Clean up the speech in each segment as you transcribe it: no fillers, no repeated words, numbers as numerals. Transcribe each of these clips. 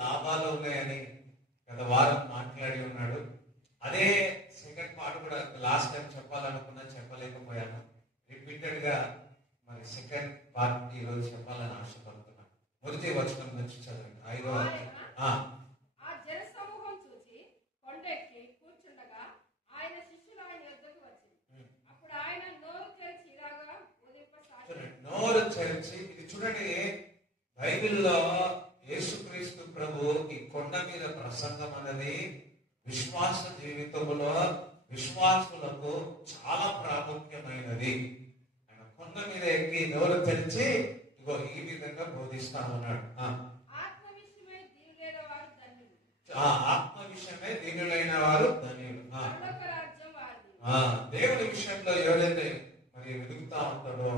లాభాలు ఉన్నాయని గత వారం మాట్లాడి ఉన్నాడు. అదే సెకండ్ పార్ట్ కూడా లాస్ట్ టైం చెప్పాలనుకున్నా, చెప్పలేకపోయాను. రిపీటెడ్ గా మరి సెకండ్ పార్ట్ ఈ రోజు చెప్పాలని ఆశపడుతున్నాను. మొదటి వచనం నుంచి చదవండి. 5వ వచనం. ఆ జన సమూహం చూసి కొండెక్కి కూర్చుండగా ఆయన శిష్యులు ఆయన యొద్దకు వచ్చింది. అప్పుడు ఆయన నోరు తెరిచి ఇలాగా బోధింపసాగాడు. నోరు తెరిచి, ఇది చూడండి, బైబిల్లో యేసుక్రీస్తు ప్రభు ఈ కొండ మీద ప్రసంగం అనేది విశ్వాస జీవితంలో విశ్వాసులకు చాలా ప్రాముఖ్యమైనది. ఆయన కొండ మీద ఎక్కి నోరు తెరిచి ఇగో ఈ విధంగా బోధిస్తా ఉన్నాడు. ఆత్మ విషయమై దీనులైన వారు ధన్యులు. ఆత్మ విషయమై దీనులైన వారు ధన్యులు. పరలోక రాజ్యం వారిది. దేవుని విషయంలో ఎవరైతే మరి వెతుకుతా ఉంటాడో,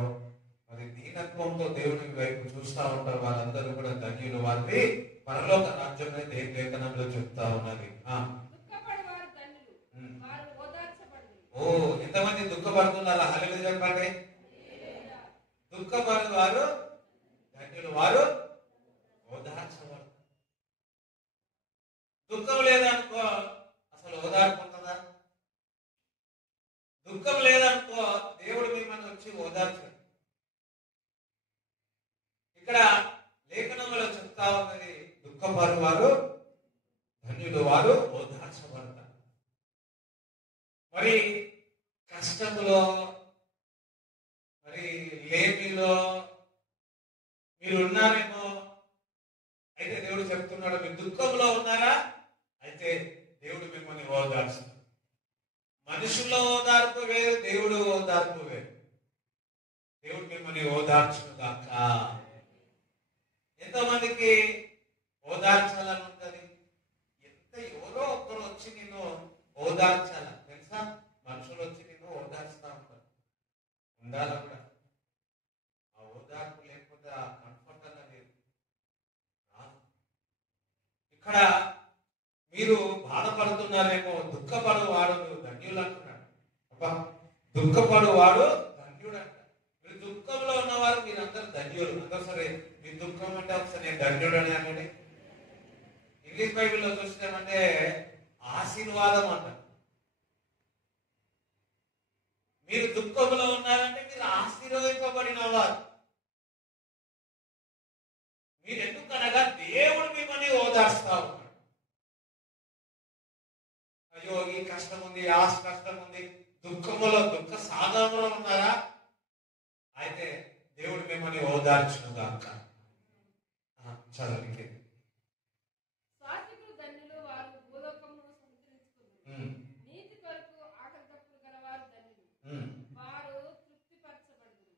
మరి దీనత్వంతో దేవుని వైపు చూస్తా ఉంటారు, వాళ్ళందరూ కూడా ధన్యులు. వారిని పరలోక రాజ్యమే దేవుని లేఖనంలో చెప్తా ఉన్నది. దుఃఖపడేవారు ధన్యులు, వారు ఓదార్చబడుదురు. ఎంతమంది దుఃఖపడుతున్నారా? హల్లెలూయా చెప్పండి. దుఃఖపడు వారు ధన్యులు, వారు ఓదార్చబడు. దుఃఖం లేదనుకో అసలు ఓదార్పు ఉంటుందా? దుఃఖం లేదనుకో దేవుడు మిమ్మల్ని వచ్చి ఓదార్చాడు. ఇక్కడ లేఖనంలో చెప్తా ఉన్నది, దుఃఖపడు వారు ధన్యులు, వారు ఓదార్చబడతారు. మరి కష్టములో, మరి లేమిలో మీరు ఉన్నారేమో, అయితే దేవుడు చెప్తున్నాడు, మీరు దుఃఖంలో ఉన్నారా? అయితే దేవుడు మిమ్మల్ని ఓదార్చుతాడు. మనుషుల్లో ఓదార్పు వేరు, దేవుడు ఓదార్పు వేరు. దేవుడు మిమ్మల్ని ఓదార్చుగాక. ఎంతో మందికి ఓదార్చాలని ఉంటది. ఎవరో ఒక్కరు వచ్చి నిన్ను ఓదార్చాల, తెలుసా? మనుషులు వచ్చి నిన్ను ఓదార్చుతా ఉంటారు. ఉండాల కూడా. ఆ ఓదార్పు లేకపోతే ఆ కంఫర్ట్ అన్నది రాదు. ఇక్కడ మీరు బాధపడుతున్నారేమో, దుఃఖపడు వాడు ధన్యులు అంటున్నాడు. అబ్బా, దుఃఖపడు వాడు ధన్యుడు అంట. మీరు దుఃఖంలో ఉన్నవారు మీరందరూ ధన్యులు. అందరూ సరే, మీ దుఃఖం అంటే ఒకసారి నేను ధన్యుడు అని అనండి. ఇంగ్లీష్ బైబిల్లో చూసినామంటే ఆశీర్వాదం అంట. మీరు దుఃఖంలో ఉన్నారంటే మీరు ఆశీర్వదింపబడిన వారు. మీరు ఎందుకనగా దేవుడు మిమ్మల్ని ఓదార్స్తా ఉన్నాడు. అయ్యో ఈ కష్టం ఉంది, ఆ కష్టం ఉంది, దుఃఖములో దుఃఖ సాగరంలో ఉన్నారా? అయితే దేవుడు మిమ్మల్ని ఓదార్చునుగాక. చదవండి. సాత్వికులు ధన్యులు, వారు భూలోకమును సంతరించుకుందురు. నీతి కొరకు ఆకలి దప్పులు గలవారు ధన్యులు, వారు తృప్తిపరచబడుదురు.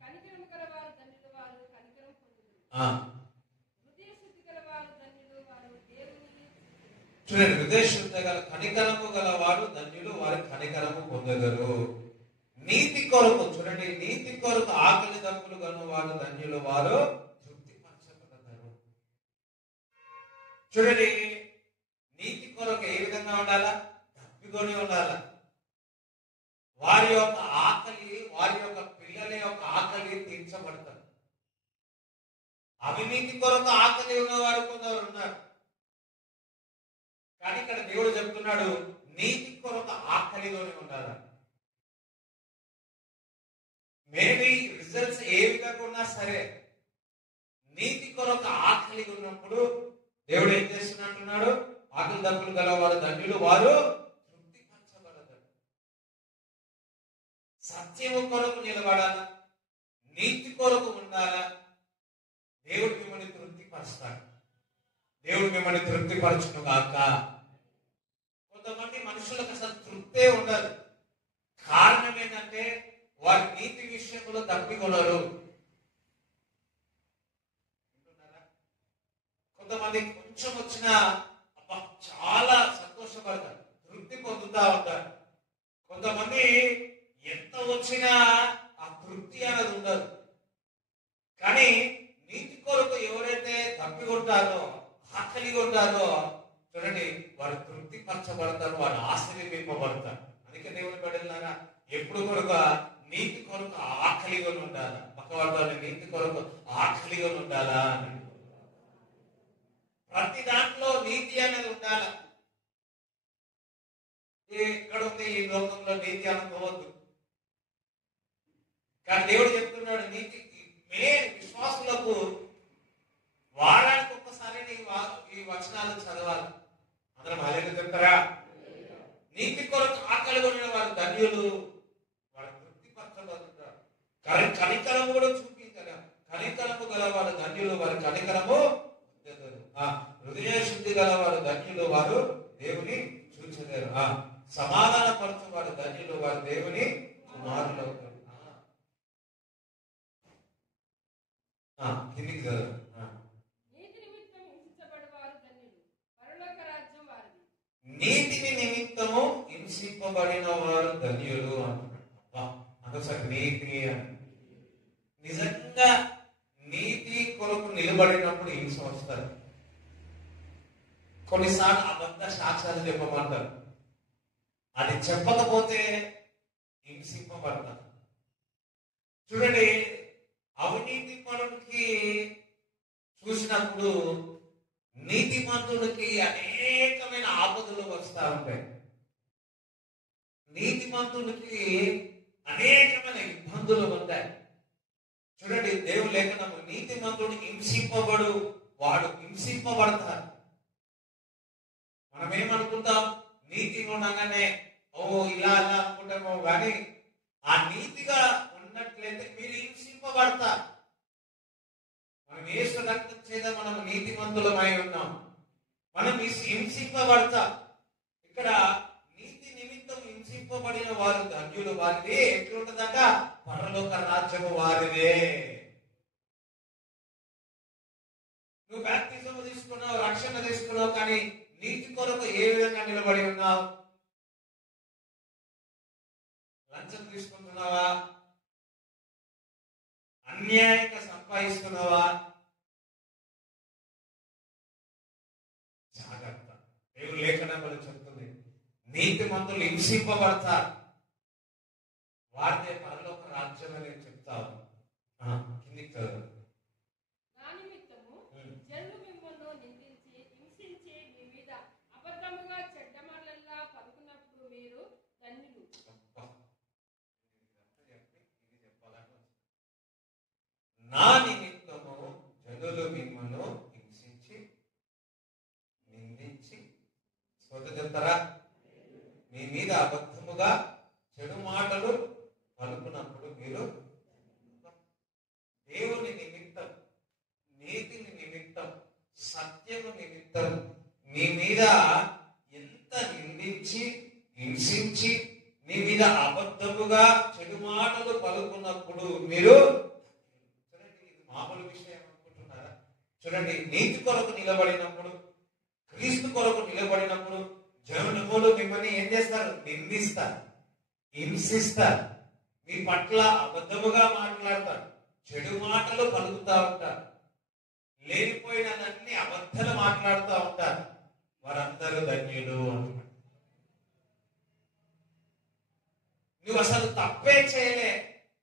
కనికరము గలవారు ధన్యులు, వారు కనికరం పొందుదురు. హృదయ శుద్ధి గలవారు ధన్యులు, వారు దేవుని చూడండి, హృదయ శుద్ధి గల కనికరము గలవారు ధన్యులు, వారు కనికరము పొందగలరు. నీతి కొరకు, చూడండి, నీతి కొరకు ఆకలి దప్పులు గలవారు ధన్యులు, వారు తృప్తిపరచబడతారు. చూడండి, నీతి కొరకు ఏ విధంగా ఉండాలా? తప్పికొని ఉండాలా. వారి యొక్క ఆకలి, వారి యొక్క పిల్లల యొక్క ఆకలి తీర్చబడతారు. అవినీతి కొరకు ఆకలి ఉన్నవారు కొందరు ఉన్నారు. కానీ ఇక్కడ దేవుడు చెప్తున్నాడు, నీతి కొరకు ఆకలిలోనే ఉండాలి. మేబీ రిజల్ట్స్ ఏ విధంగా ఉన్నా సరే, నీతి కొరకు ఆకలి ఉన్నప్పుడు దేవుడు ఏం చేస్తున్నట్టున్నాడు? ఆకలి దప్పులు గలవారు ధన్యులు, వారు తృప్తిపరచబడతారు. సత్యము కొరకు నిలబడాలా, నీతి కొరకు ఉండాలా, దేవుడు మిమ్మల్ని తృప్తిపరుస్తాడు. దేవుడు మిమ్మల్ని తృప్తిపరచును గాక. కొంతమంది మనుషులకు అసలు తృప్తే ఉండదు. కారణం ఏంటంటే వారి నీతి విషయంలో తప్పికొనరు. కొంతమంది కొంచెం వచ్చినా అబ్బా చాలా సంతోషపడతారు, తృప్తి పొందుతా ఉంటారు. కొంతమంది ఎంత వచ్చినా ఆ తృప్తి అనేది ఉండదు. కానీ నీతి కొరకు ఎవరైతే తప్పికొంటారో, ఆకలిగా ఉంటారో, చూడండి, వారు తృప్తి పరచబడతారు, వారు ఆశీర్వదింపబడతారు. అందుకే దేవుని బిడ్డలారా, ఎప్పుడు కొరకు నీతి కొరకు ఆకలిగా ఉండాలా. పక్కవాళ్ళతో నీతి కొరకు ఆకలిగా ఉండాలా అని ప్రతి దాంట్లో నీతి అనేది ఉండాలి. ఎక్కడ ఉంది ఈ లోకంలో నీతి అనుకోవద్దు. కానీ దేవుడు చెప్తున్నాడు నీతి విశ్వాసులకు వారానికి ఒక్కసారి ఈ వచనాలు చదవాలి. అందరం హల్లెలూయా చెప్తారా? నీతి కొరకు ఆకలి కొనిన వారు ధన్యులు, వారు తృప్తిపరచబడుతారు. కనికరము కూడా చూపించారు. కనికరము గలవారు ధన్యులు, వారు కనికరము హృదయ శుద్ధి గలవారు ధన్యులు, వారు దేవుని చూచలేరు. సమాధాన పరచు వారు ధన్యులు, వారు దేవుని కుమారులు అవుతారు. కిందికి చదువు. నీతిని నిమిత్తము హింసింపబడిన వారు ధన్యులు అంటున్నాడు. అనొకసారి నీతి అని. నిజంగా నీతి కొరకు నిలబడినప్పుడు హింస వస్తారు. కొన్నిసార్లు అబద్ధ సాక్ష్యాలు చెప్పమంటారు. అది చెప్పకపోతే హింసింపబడతారు. చూడండి, అవినీతి పరుడికి చూసినప్పుడు నీతిమంతుడికి అనేకమైన ఆపదలు వస్తూ ఉంటాయి. నీతిమంతుడికి అనేకమైన ఇబ్బందులు ఉంటాయి. చూడండి, దేవుని లేఖనము నీతిమంతుడు హింసింపబడు, వాడు హింసింపబడతారు. మనం ఏమనుకుంటాం? నీతి ఉండగానే ఇలా అలా అనుకుంటామో కానీ ఆ నీతిగా ఉన్నట్లయితే మీరు హింసింపబడతారు. మనం యేసు రక్తం చేత మనం నీతిమంతులమై ఉన్నాం. మనం హింసింపబడతాం. ఇక్కడ నీతి నిమిత్తం హింసింపబడిన వారు ధన్యులు, వారిది ఎట్లుంటదట? పరలోక రాజ్యము వారిదే. నువ్వు బాప్తిజం తీసుకున్నావు, రక్షణ తీసుకున్నావు, కానీ నీతి కొరకు ఏ విధంగా నిలబడి ఉన్నావు? లంచం తీసుకుంటున్నావా? అన్యాయంగా సంపాదిస్తున్నావా? జాగ్రత్త. దేవుని లేఖనంలో చెప్తుంది నీతిమంతులు హింసింపబడతారు, వారిదే పరలోక రాజ్యం అని చెప్తావు. కిందికి చదువు. నా నిమిత్తము జనులు మిమ్మల్ని హింసించి నిందించి చెప్తారా? మీ మీద అబద్ధముగా చెడు మాటలు పలుకున్నప్పుడు మీరు దేవుని నిమిత్తం, నీతిని నిమిత్తం, సత్యము నిమిత్తం మీ మీద ఎంత నిందించి హింసించి మీ మీద అబద్ధముగా చెడు మాటలు పలుకున్నప్పుడు మీరు మామూలు విషయం అనుకుంటున్నారా? చూడండి, నీతి కొరకు నిలబడినప్పుడు, క్రీస్తు కొరకు నిలబడినప్పుడు జనులు మిమ్మల్ని ఏం చేస్తారు? నిందిస్తారు, హింసిస్తారు, మీ పట్ల అబద్ధముగా మాట్లాడతారు, చెడు మాటలు పలుకుతా ఉంటారు, లేనిపోయినన్ని అబద్ధాలు మాట్లాడుతూ ఉంటారు. వారందరూ ధన్యులు అంటున్నారు. నువ్వు అసలు తప్పే చేయలే,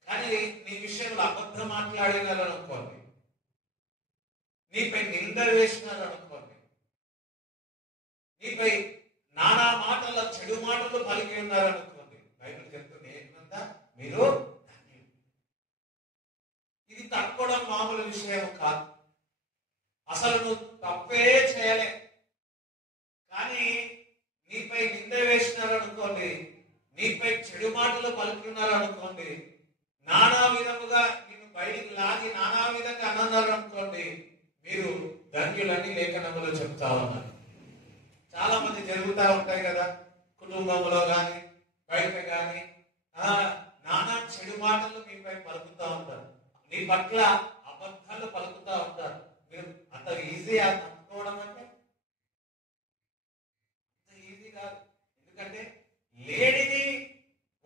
కానీ నీ విషయంలో అబద్ధం మాట్లాడినారు అనుకోండి, నీపై నింద వేసినారు అనుకోండి, నీపై నానా మాటల చెడు మాటలు పలికి ఉన్నారు అనుకోండి, బైబిల్ చెప్తుంది ఏంటంతా? మీరు ఇది తక్కువ మామూలు విషయం కాదు. అసలు నువ్వు తప్పే చేయలే, కానీ నీపై నింద వేసినారు అనుకోండి, నీపై చెడు మాటలు పలుకున్నారు అనుకోండి, నానా విధముగా నిన్ను బయటికి లాగి నానా విధంగా అన్నారు అనుకోండి, మీరు ధన్యులని లేఖనములో చెప్తా ఉన్నారు. చాలా మంది జరుగుతూ ఉంటాయి కదా, కుటుంబంలో కానీ బయట కానీ నానా చెడు మాటలు మీపై పలుకుతూ ఉంటారు, నీ పట్ల అబద్ధాలు పలుకుతూ ఉంటారు. మీరు అంత ఈజీ తప్పుకోవడం అంటే అంత ఈజీ కాదు. ఎందుకంటే లేనిది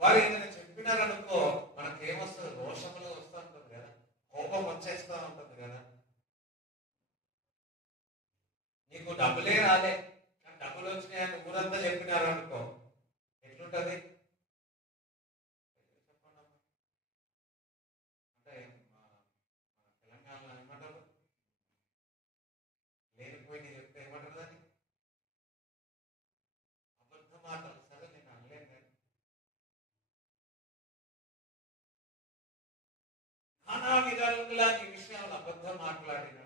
వారు ఏదైనా చెప్పినారనుకో, మనకేమొస్తుంది? రోషములు వస్తూ ఉంటుంది కదా, కోపం వచ్చేస్తూ ఉంటుంది కదా. నీకు డబ్బులే రాలే, కానీ డబ్బులు వచ్చినాయని ఊరంతా చెప్పినారు అనుకో, ఎట్లుంటది? అంటే మన తెలంగాణలో ఏమంటారు? లేనిపోయి చెప్తే ఏమంటారు? అబద్ధం మాట్లాడినా,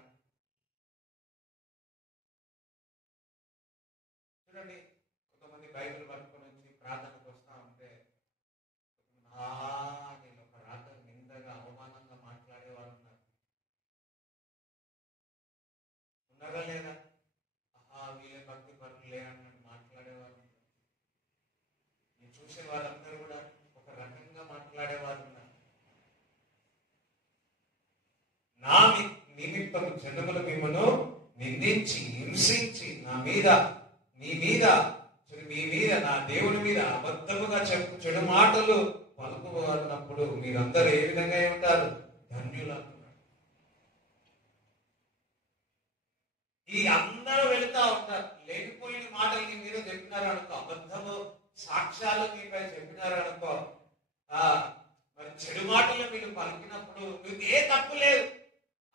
చూడండి కొంతమంది బైబిల్ పట్టుకొని వచ్చి ప్రార్థనకు వస్తా ఉంటే నేను ఒక రాత్రి నిందగా అవమానంగా మాట్లాడేవారు ఉన్నారా లేదా? వీళ్ళే భక్తి పరులే అన్నట్టు మాట్లాడేవారు. నేను చూసే వాళ్ళందరూ కూడా ఒక రకంగా మాట్లాడేవారు ఉన్నారు. నా నిమిత్తం జనములు మిమ్మను నిందించి హింసించి మీ మీద నా దేవుని మీద అబద్ధముగా చెడు మాటలు పలుకున్నప్పుడు మీరందరూ ఏ విధంగా ఉంటారు? ధన్యులు. ఈ అందరూ వెళుతా ఉంటారు, లేనిపోయిన మాటలు నీ మీద చెప్పినారు అనుకో, అబద్ధము సాక్ష్యాలు మీపై చెప్పినారు అనుకో, మరి చెడు మాటలు మీరు పలికినప్పుడు మీకు ఏ తప్పు లేదు.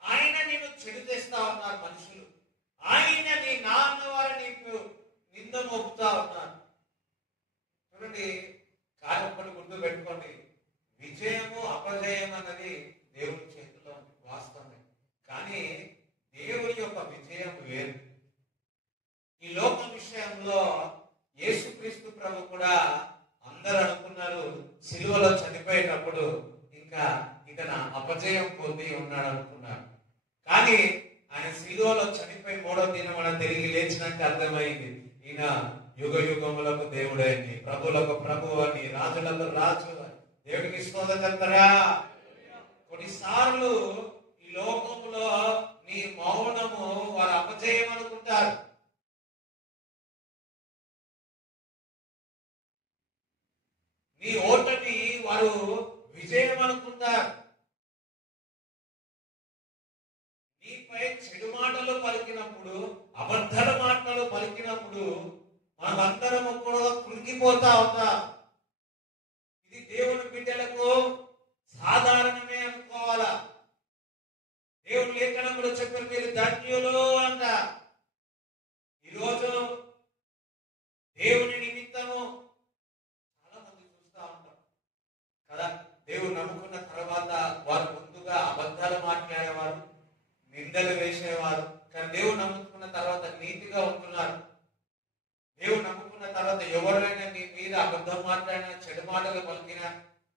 ఆయన నేను చెడు చేస్తా ఉన్నారు మనుషులు, ఆయన నీ నాన్న వారు నీకు నింద మోపుతా ఉన్నారు. చూడండి, కానీ ఒక్కటి గుర్తు పెట్టుకోండి, విజయము అపజయం అన్నది దేవుని చేతిలో ఉంది, వాస్తవమే. కానీ దేవుని యొక్క విజయం వేరు. ఈ లోకం విషయంలో యేసుక్రీస్తు ప్రభు కూడా అందరూ అనుకున్నారు సిలువలో చనిపోయేటప్పుడు ఇక నా అపజయం పొంది ఉన్నాడు అనుకున్నారు. కానీ ఆయన సిలువలో చనిపోయి 3వ దినమున తిరిగి లేచినాక అర్థమైంది, ఈయన యుగ యుగములకు దేవుడని, ప్రభులకు ప్రభు అని, రాజులకు రాజు అని. దేవుడికి స్తోత్రం చెప్తారా? కొన్నిసార్లు ఈ లోకంలో నీ మౌనము వారు అపజయం అనుకుంటారు. నీ ఓటమి వారు విజయం అనుకుంటారు. నీపై చెడు మాటలు పలికినప్పుడు, అబద్ధాల మాటలు పలికినప్పుడు మనమందరము కూడా కృంగిపోతా ఉంటాం. ఇది దేవుని బిడ్డలకు సాధారణమే అనుకోవాలా. దేవుని లేఖనంలో చెప్పిన మీరు ధన్యులు అంట. ఈరోజు దేవుని నిమిత్తము చాలా మంది చూస్తా ఉంటాం కదా, దేవుడు నమ్ముకున్న తర్వాత వారు ముందుగా అబద్ధాలు మాట్లాడేవారు, నిందలు వేసేవారు. కానీ దేవుడు నమ్ముకున్న తర్వాత నీతిగా ఉంటున్నారు. దేవుడు నమ్ముకున్న తర్వాత ఎవరైనా నీ మీద అబద్ధం మాట్లాడినా, చెడు మాటలు పలికినా,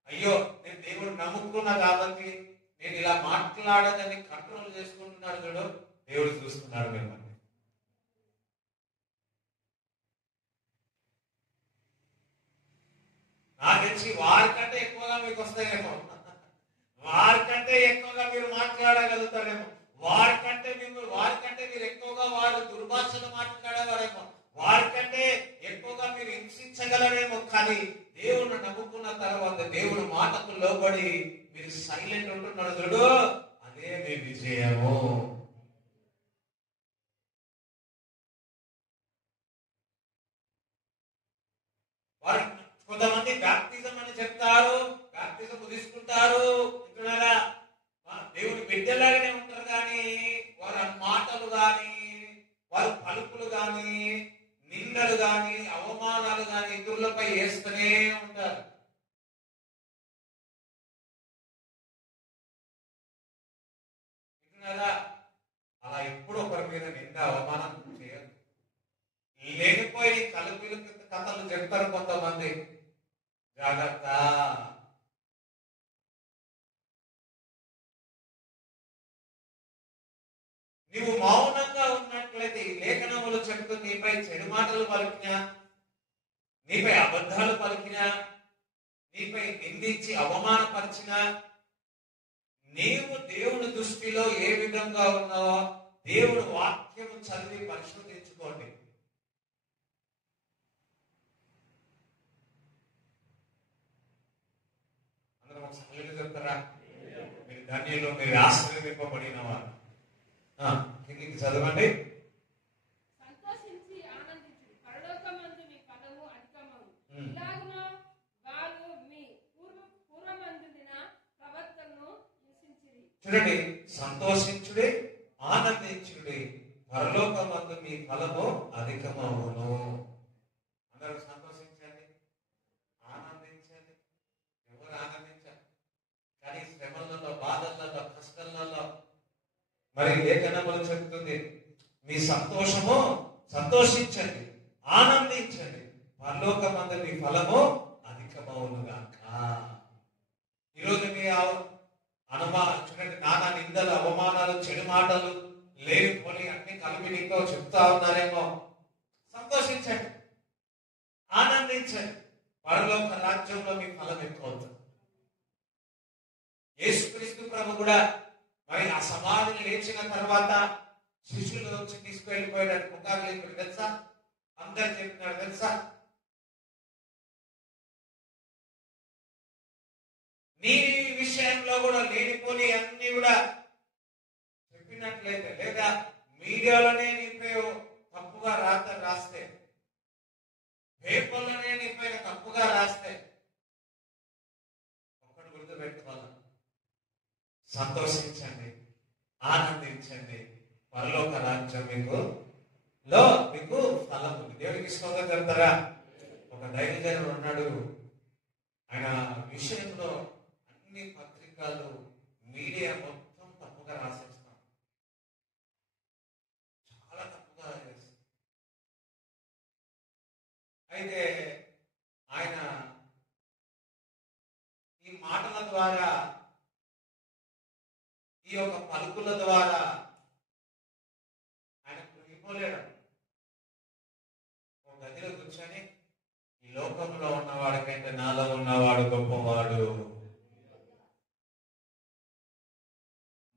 అయ్యో నేను దేవుడు నమ్ముకున్నా కాబట్టి నేను ఇలా మాట్లాడదని కంట్రోల్ చేసుకుంటున్నాడు. చూడు, దేవుడు చూస్తున్నాడు మిమ్మల్ని. నాకు తెలిసి వారికంటే ఎక్కువగా మీకు వస్తాయేమో, వారికంటే ఎక్కువగా మీరు మాట్లాడగలుగుతారేమో, వారికంటే మీరు ఎక్కువగా వారు దుర్భాషలు మాట్లాడేవారేమో, వారికంటే ఎక్కువగా మీరు హింసించగలరేమో. కానీ దేవుడు నమ్ముకున్న తర్వాత దేవుడు మాటకు లోబడి మీరు సైలెంట్ ఉంటున్నాడు చూడు, అదే మీ విజయము. వారు కొంతమంది బ్యాప్టిజం అని చెప్తారు, బ్యాప్టిజం తీసుకుంటారు, వింటున్నారా? దేవుని బిడ్డలాగానే ఉంటారు. కానీ వారి మాటలు కానీ, వారి పలుకులు కానీ, నిందలు కానీ, అవమానాలు కానీ ఇతరులపై వేస్తూనే ఉంటారు. అలా ఎప్పుడు ఒకరి మీద నింద అవమానం చేయదు. లేనిపోయి కలుపులు కథలు చెప్తారు కొంతమంది, జాగ్రత్త. నీవు మౌనంగా ఉన్నట్లయితే ఈ లేఖనములు చెప్తూ నీపై చెడు మాటలు పలికినా, నీపై అబద్ధాలు పలికినా, నీపై నిందించి అవమానపరిచినా, నీవు దేవుని దృష్టిలో ఏ విధంగా ఉన్నావో దేవుడు వాక్యము చదివి పరిశోధించుకోండి. అందరూ ఒకసారి చెప్తారా? మీరు ధన్యులు, మీరు ఆశీర్వదింపబడిన వారు. కిందికి చదవండి. సంతోషించి ఆనందించుడి, పరలోకమందు మీ ఫలము అధికమగును. ఇలాగున వారు మీ పూర్వమందున ప్రవర్తనను హింసించిరి. చూడండి, సంతోషించుడి, ఆనందించుడి, పరలోకమందు మీ ఫలము అధికమగును. అందరూ సంతోషించండి, ఆనందించండి. ఎవరు ఆనందించాలి? కానీ శ్రమలలో, బాధలలో, కష్టాలలో మరి లేఖనములు చెప్తుంది, మీ సంతోషము సంతోషించండి, ఆనందించండి, పరలోకమందు మీ ఫలము అధికమవునుగాక. ఈరోజు మీ చూడండి, నానా నిందలు, అవమానాలు, చెడు మాటలు, లేనిపోని అన్ని కలిపి నీతో చెప్తా ఉన్నారేమో. సంతోషించండి, ఆనందించండి, పరలోక రాజ్యంలో మీ ఫలం ఎక్కువ అవుతుంది. యేసుక్రీస్తు ప్రభు కూడా మరి ఆ సమాధిని లేచిన తర్వాత శిష్యులు వచ్చి తీసుకువెళ్ళిపోయాడు. పుకారు లేకుండా తెలుసా, అందరు చెప్పినాడు తెలుసా. నీ విషయంలో కూడా లేనిపోని అన్ని కూడా చెప్పినట్లయితే, లేదా మీడియాలోనే నీపై తప్పుగా రాస్తే, పేపర్లోనే నీపై తప్పుగా రాస్తే, ఒక్కడు గుర్తు పెట్టుకోవాలి, సంతోషించండి, ఆనందించండి, పరలోక రాజ్యం మీకు ఫలం ఉంది. దేవుడికి స్తోత్రం చెప్తారా. ఒక దైవజనుడు ఉన్నాడు, ఆయన విషయంలో అన్ని పత్రికలు, మీడియా మొత్తం తప్పుగా రాసేస్తాం, చాలా తప్పుగా రాసేస్తాం. అయితే ఆయన ఈ మాటల ద్వారా, ఈ యొక్క పలుకుల ద్వారా ఆయన కృంగిపోలేడు. ఒక గదిలో కూర్చొని, ఈ లోకంలో ఉన్నవాడి కంటే నాలో ఉన్నవాడు గొప్పవాడు.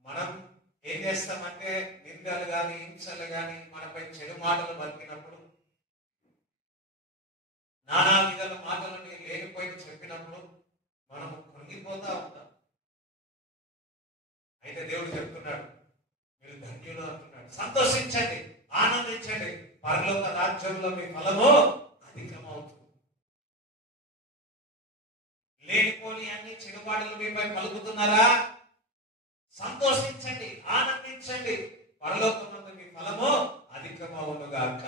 మనం ఏం చేస్తామంటే, నిందలు గాని, హింసలు గాని, మనపై చెడు మాటలు పలికినప్పుడు, నానా విధాల మాటలని లేనిపోయి చెప్పినప్పుడు మనం కృంగిపోతా ఉంటాం. అయితే దేవుడు చెప్తున్నాడు, మీరు ధన్యులు అంటున్నాడు. సంతోషించండి, ఆనందించండి, పరలోక రాజ్యంలో మీ ఫలము అధికమవుతుంది. లేనిపోని అన్ని చెడుపాటలు మీపై పలుకుతున్నారా? సంతోషించండి, ఆనందించండి, పరలోకమందు మీ ఫలము అధికమవునుగాక.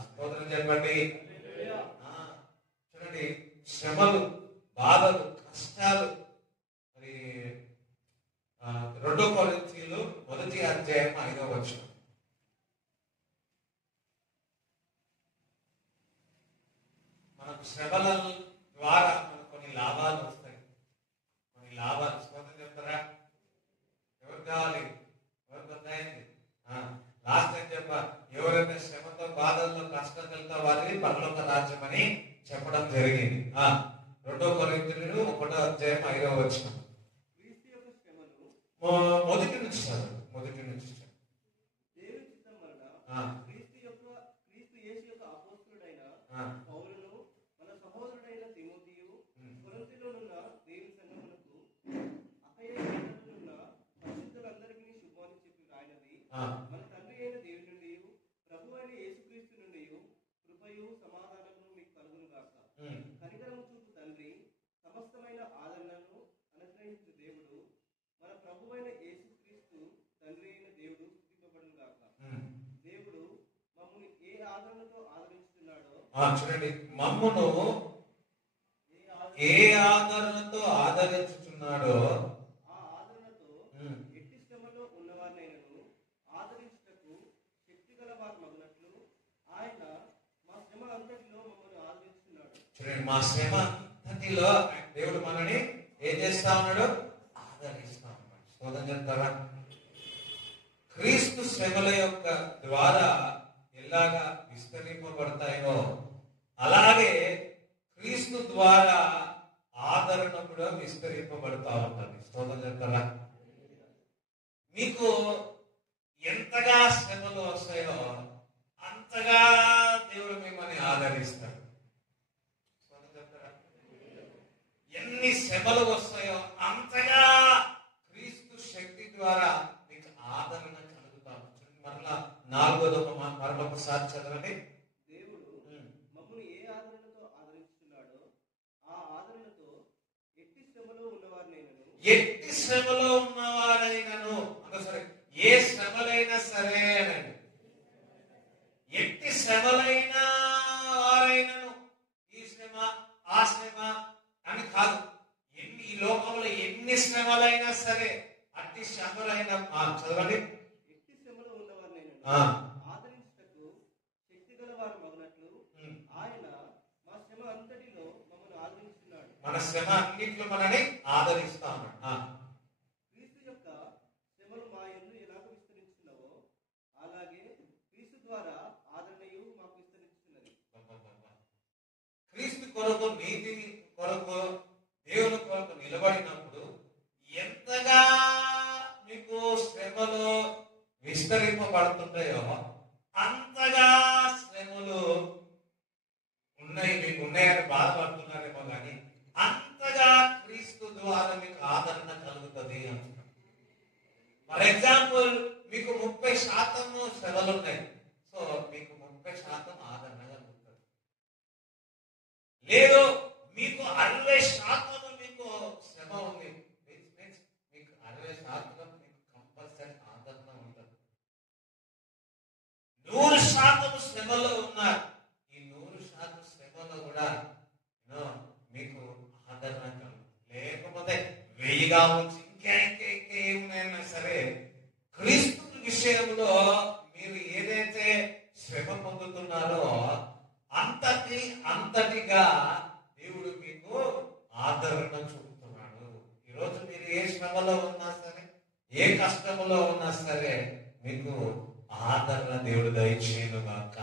స్తోత్రం చెప్పండి. చూడండి, శ్రమలు, బాధలు, కష్టాలు. మరి 2 కొరింథీయులు 1:5 మనకు శ్రమల ద్వారా మనకు కొన్ని లాభాలు వస్తాయి. కొన్ని లాభాలు స్తోత్రం చెప్తారా. ఎవరు కావాలి, ఎవరు పొందాయింది? లాస్ట్ టైం చెప్ప, ఎవరైతే శ్రమతో, బాధలతో, కష్టంతో వారికి పరలోక రాజ్యం అని చెప్పడం జరిగింది. 2 కొరింథీయులు 1:5 మొదటి నుంచి చదువు. పౌలును, మన సహోదరుడైన తిమోతియు, కొరింథీయులోనున్న దేవుని సంఘమునకు, అకయ్యలోనున్న పరిశుద్ధులందరికీ శుభాన్ని చెప్పి రాయినది, మన తండ్రి అయిన దేవుని నుండి, ప్రభు అయిన యేసుక్రీస్తు నుండి కృపయు సమాధానము మీకు కలుగును గాక. కనికరము చూపు తండ్రి, సమస్తమైన ఆదరణను అనుగ్రహించు దేవుడు, మన ప్రభు అయిన యేసుక్రీస్తు తండ్రి అయిన దేవుడు స్తుతింపబడును గాక. దేవుడు మమ్మల్ని ఏ ఆదరణతో ఆదరించుతున్నాడో, చూడండి, మమ్మును ఏ ఆదరణతో ఆదరించుతున్నాడో, ఆ ఆదరణతో ఎట్టి శ్రమలో ఉన్నవారినైనను ఆదరించుటకు శక్తి గల వారు మగునట్లు ఆయన మా శ్రమ అంతటిలో మమ్మల్ని ఆదరిస్తున్నాడు. చూడండి, మా శ్రమ అంతటిలో దేవుడు మనని ఏం చేస్తా ఉన్నాడు? ఆదరిస్తా ఉన్నాడు. స్తోత్రం చెప్తారా. క్రీస్తు శ్రమల యొక్క ద్వారా ఎలాగా విస్తరింపబడతాయో, అలాగే క్రీస్తు ద్వారా ఆదరణ కూడా విస్తరింపబడతా ఉంటుంది. స్తోత్రం చెప్తారా. మీకు ఎంతగా శ్రమలు వస్తాయో అంతగా దేవుడు మిమ్మల్ని ఆదరిస్తాడు. స్తోత్రం చెప్తారా. ఎన్ని శ్రమలు వస్తాయో అంతగా క్రీస్తు శక్తి ద్వారా మీకు ఆదరణ కలుగుతాం. మరలా 4వ మరొకసారి చదవండి. దేవుడు మమ్మల్ని ఏ ఆదరణతో ఆదరిస్తున్నాడో, ఆ ఆదరణతో ఎట్టి శ్రమలో ఉన్నవారైనను సరే, ఏ శ్రమలైనా సరే అనండి. ఎట్టి శ్రమలైన వారైనను, ఈ శ్రమ ఆ శ్రమ అని కాదు, ఈ లోకంలో ఎన్ని శ్రమలైనా సరే, అట్టి శ్రమలైన చదవండి, మన శ్రమ అన్నింటిలో మనని ఆదరిస్తా ఉన్నాడు. క్రీస్తు యొక్క శ్రమలు మా యందు ఎలాగ విస్తరించున్నావో అలాగే క్రీస్తు ద్వారా ఆదరణయు మాకు విస్తరించుతున్నది. క్రీస్తు కొరకు, నీతి కొరకు, దేవుని కొరకు నిలబడినప్పుడు ఎంతగా మీకు శ్రమలు విస్తరింపబడుతుంటాయో అంతగా శ్రమలు ఉన్నాయి, మీకు ఉన్నాయని బాధపడుతున్నారేమో కానీ అంతగా క్రీస్తు ద్వారా మీకు ఆదరణ కలుగుతుంది అంటున్నాడు. ఫర్ ఎగ్జాంపుల్, మీకు 30% శ్రమలు ఉన్నాయి, సో మీకు 30% ఆదరణ కలుగుతుంది. లేదు మీకు 60% మీకు శ్రమ ఉంది, మీకు 60% మీకు కంపల్సరీ ఆదరణ ఉంటుంది. 100% శ్రమలో ఉన్నారు, ఈ 100% శ్రమలో కూడా మీకు ఆదరణ కలుగుతుంది. లేకపోతే 1000 కావచ్చు, ఇంకా ఏమైనా సరే క్రీస్తు విషయంలో మీరు ఏదైతే శ్రమ పొందుతున్నారో అంతటిగా దేవుడు మీకు ఆదరణ చూపుతున్నాడు. ఈరోజు మీరు ఏ శ్రమలో ఉన్నా సరే, ఏ కష్టంలో ఉన్నా సరే మీకు ఆదరణ దేవుడు దయచేయనుగాక.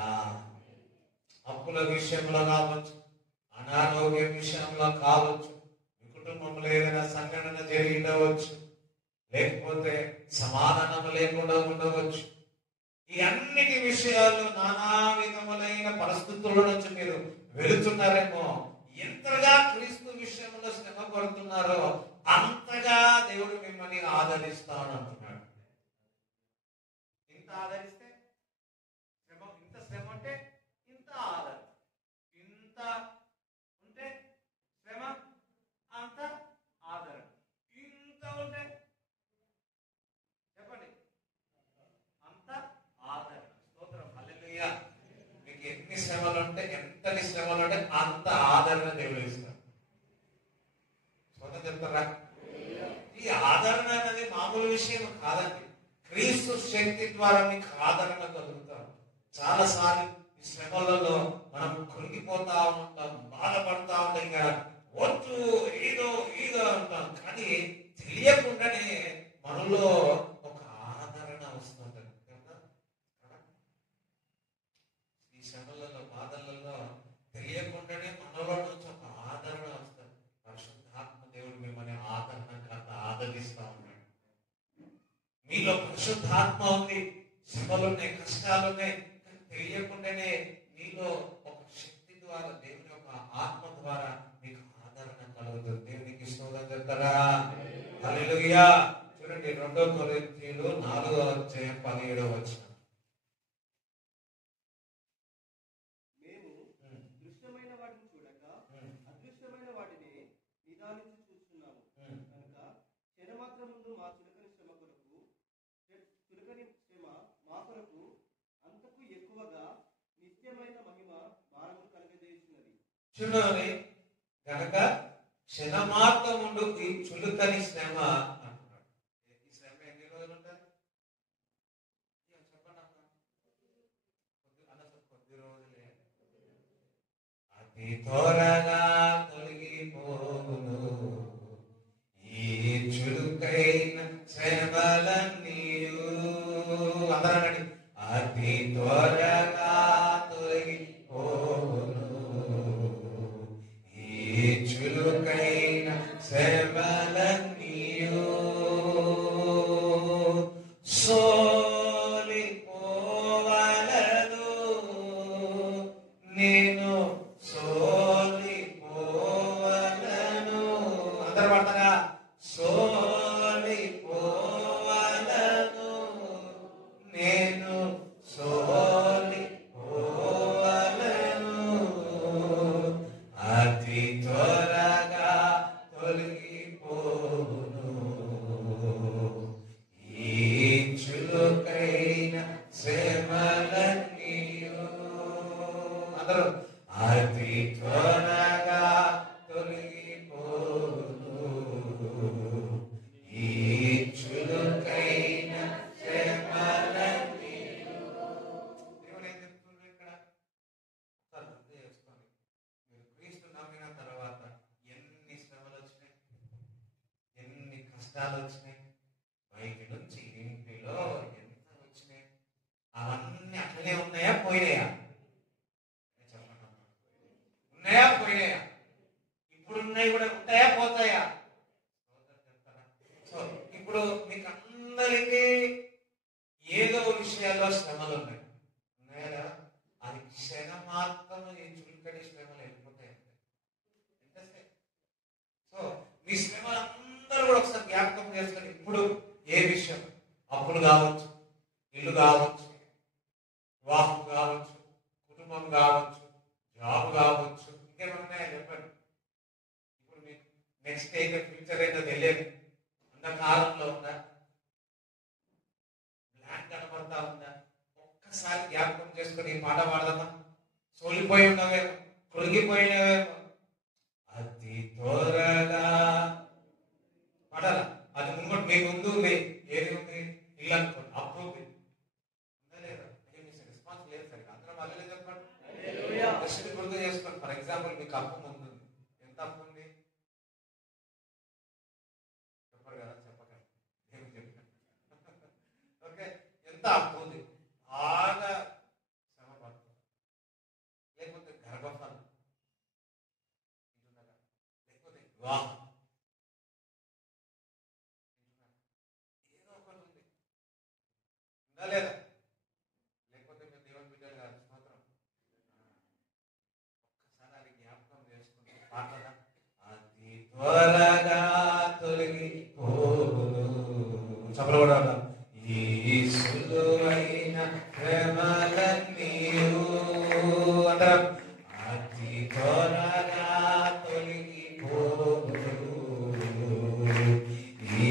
అప్పుల విషయంలో కావచ్చు, అనారోగ్య విషయంలో కావచ్చు, మీ కుటుంబంలో ఏదైనా సంఘటన జరిగి ఉండవచ్చు, లేకపోతే సమాధానం లేకుండా ఉండవచ్చు. ఈ అన్నిటి విషయాలు, నానా విధములైన పరిస్థితుల నుంచి మీరు వెళుతున్నారేమో, ఎంతగా క్రీస్తు విషయంలో శ్రమ పడుతున్నారో అంతగా దేవుడు మిమ్మల్ని ఆదరిస్తానంటున్నాడు. ఇంత ఆదరిస్తే శ్రమ, ఇంత శ్రమ అంటే ఇంత ఆదరణ, ఇంత ఉంటే శ్రమ అంత ఆదరణ, ఇంత ఉంటే చెప్పండి అంత ఆదరణ. స్తోత్రం, హల్లెలూయా. మీకు ఎన్ని శ్రమలు ఉంటే, ఎంతటి శ్రమలు ఉంటే అంత ఆదరణ దేవుడు ఇస్తాడు. స్తోత్రం చెప్తారా? ఈ ఆదరణ అనేది మామూలు విషయం కాదండి. క్రీస్తు శక్తి ద్వారా మీకు ఆదరణ కలుగుతాం. చాలా సార్లు ఈ శ్రమలలో మనం కృంగిపోతా ఉంటాం, బాధపడతా ఉంటాం, ఇంకా వద్దు ఏదో అంటాం. కానీ తెలియకుండానే మనలో ఒక ఆదరణ వస్తుంటది కదా. ఈ శ్రమలలో, బాధలలో తెలియకుండానే మనలో నుంచి ఒక ఆదరణ వస్తుంది. పరిశుద్ధాత్మ దేవుడు మిమ్మల్ని ఆదరిస్తా ఉన్నాడు. మీలో పరిశుద్ధాత్మ ఉంది, శ్రమలున్నాయి, కష్టాలున్నాయి, కానీ తెలియకుండానే మీలో ఒక శక్తి ద్వారా, దేవుని యొక్క ఆత్మ ద్వారా మీకు ఆదరణ కలుగుతుంది. దేవునికి స్తోత్రం చెప్తారా? హల్లెలూయా. చూడండి, 2 కొరింథీయులు 4:17. మేము దృశ్యమైన వాటిని చూడక అదృశ్యమైన వాటిని నిదానించి చూస్తున్నాము కనుక క్షణమాత్రం ముందు మా చులకని శ్రమ మా కొరకు అంతకు ఎక్కువగా నిత్యమైన మహిమ భారము కలుగజేయుచున్నది. చూడండి, కనుక క్షణమాత్రముండు ఈ చులకని శ్రమ అంటున్నాడు. ఈ శ్రమ ఎన్ని రోజులు ఉంటుంది? చెప్పండి అన్న, కొద్ది రోజులే. అతి త్వరగా తొలగిపోవును ఈ చురుకైన శ్రమలన్నీయు. అందరూ అతి త్వరగా తొలగిపోవును ఈ చురుకైన శ్రమలన్నీయు. సోలిపోవలదు నేను సోలిపోవలను. అందరూ పడతారా? సోలిపోవలను నేను సోలిపోవలను అతి త్వరగా తొలగిపోవును ఈ చురుకైన శ్రమలన్నీయు. అందరూ అతి త్వరగా తొలగిపోవును ఈ చురుకైన శ్రమలన్నీయు. దేవుడు ఏం చెప్తున్నారు ఇక్కడ? ఒకసారి గుర్తు చేసుకోండి. మీరు క్రీస్తు నమ్మిన తర్వాత ఎన్ని కష్టాలు వచ్చినాయి, బయట నుంచి ఇంటిలో ఎంత వచ్చినాయి, అవన్నీ అట్లనే ఉన్నాయా పోయినాయా? ఉన్నాయా పోయినాయా? ఇప్పుడు ఉన్నాయి కూడా ఉంటాయా పోతాయా? సో ఇప్పుడు మీకు అందరికీ ఏదో విషయాల్లో శ్రమలు ఉన్నాయి, ఉన్నాయా? అది క్షణం మాత్రం ఈ చులకడి శ్రమలు వెళ్ళిపోతాయి. సో మీ శ్రమలు అందరూ కూడా ఒకసారి జ్ఞాపకం చేసుకొని, ఇప్పుడు ఏ విషయం, అప్పులు కావచ్చు, ఇల్లు కావచ్చు, వివాహం కావచ్చు, కుటుంబం కావచ్చు, జాబ్ కావచ్చు, ఇంకేమన్నా చెప్పండి. ఇప్పుడు మీకు నెక్స్ట్ అయితే ఫ్యూచర్ అయితే తెలియదు, అంధకారంలో ఉందా, బ్లాక్ కనబడతా ఉందా? ఒక్కసారి జ్ఞాపకం చేసుకొని ఈ పాట పాడదామా? సోలిపోయి ఉన్నవేమో, కొలిగిపోయినవేమో, అతి త్వరగా పాడాల. అది ముందు మీ ముందు ఉంది, ఏది ఉంది? ఇల్లు అనుకోండి, అప్పు ఉంది, రెస్పాన్స్ లేదు సరిగ్గా. అందరం మళ్ళీ చెప్పండి, గుర్తు చేసుకోండి. ఫర్ ఎగ్జాంపుల్ మీకు అప్పు ముందు ఉంది, ఎంత అప్పు ఉంది చెప్పరు కదా, చెప్పకండి, ఏమి చెప్పండి. ఓకే, ఎంత అప్పు ఉంది, బాగా శ్రమ పడుతుంది, లేకపోతే గర్భఫలం, లేకపోతే వివాహం, ఏదో ఒకటి ఉంది, ఉందా లేదా? లేకపోతే మీరు దేవుని బిడ్డలు కాదు, స్తోత్రం. ఒక్కసారి అది జ్ఞాపకం చేసుకుంటే పాటలా, అతి త్వరగా తొలగిపోదు, చెప్పబడాలి ఈ సులువైన శ్రమలన్నీయు, అందరం అతి త్వరగా తొలగిపోదు ఈ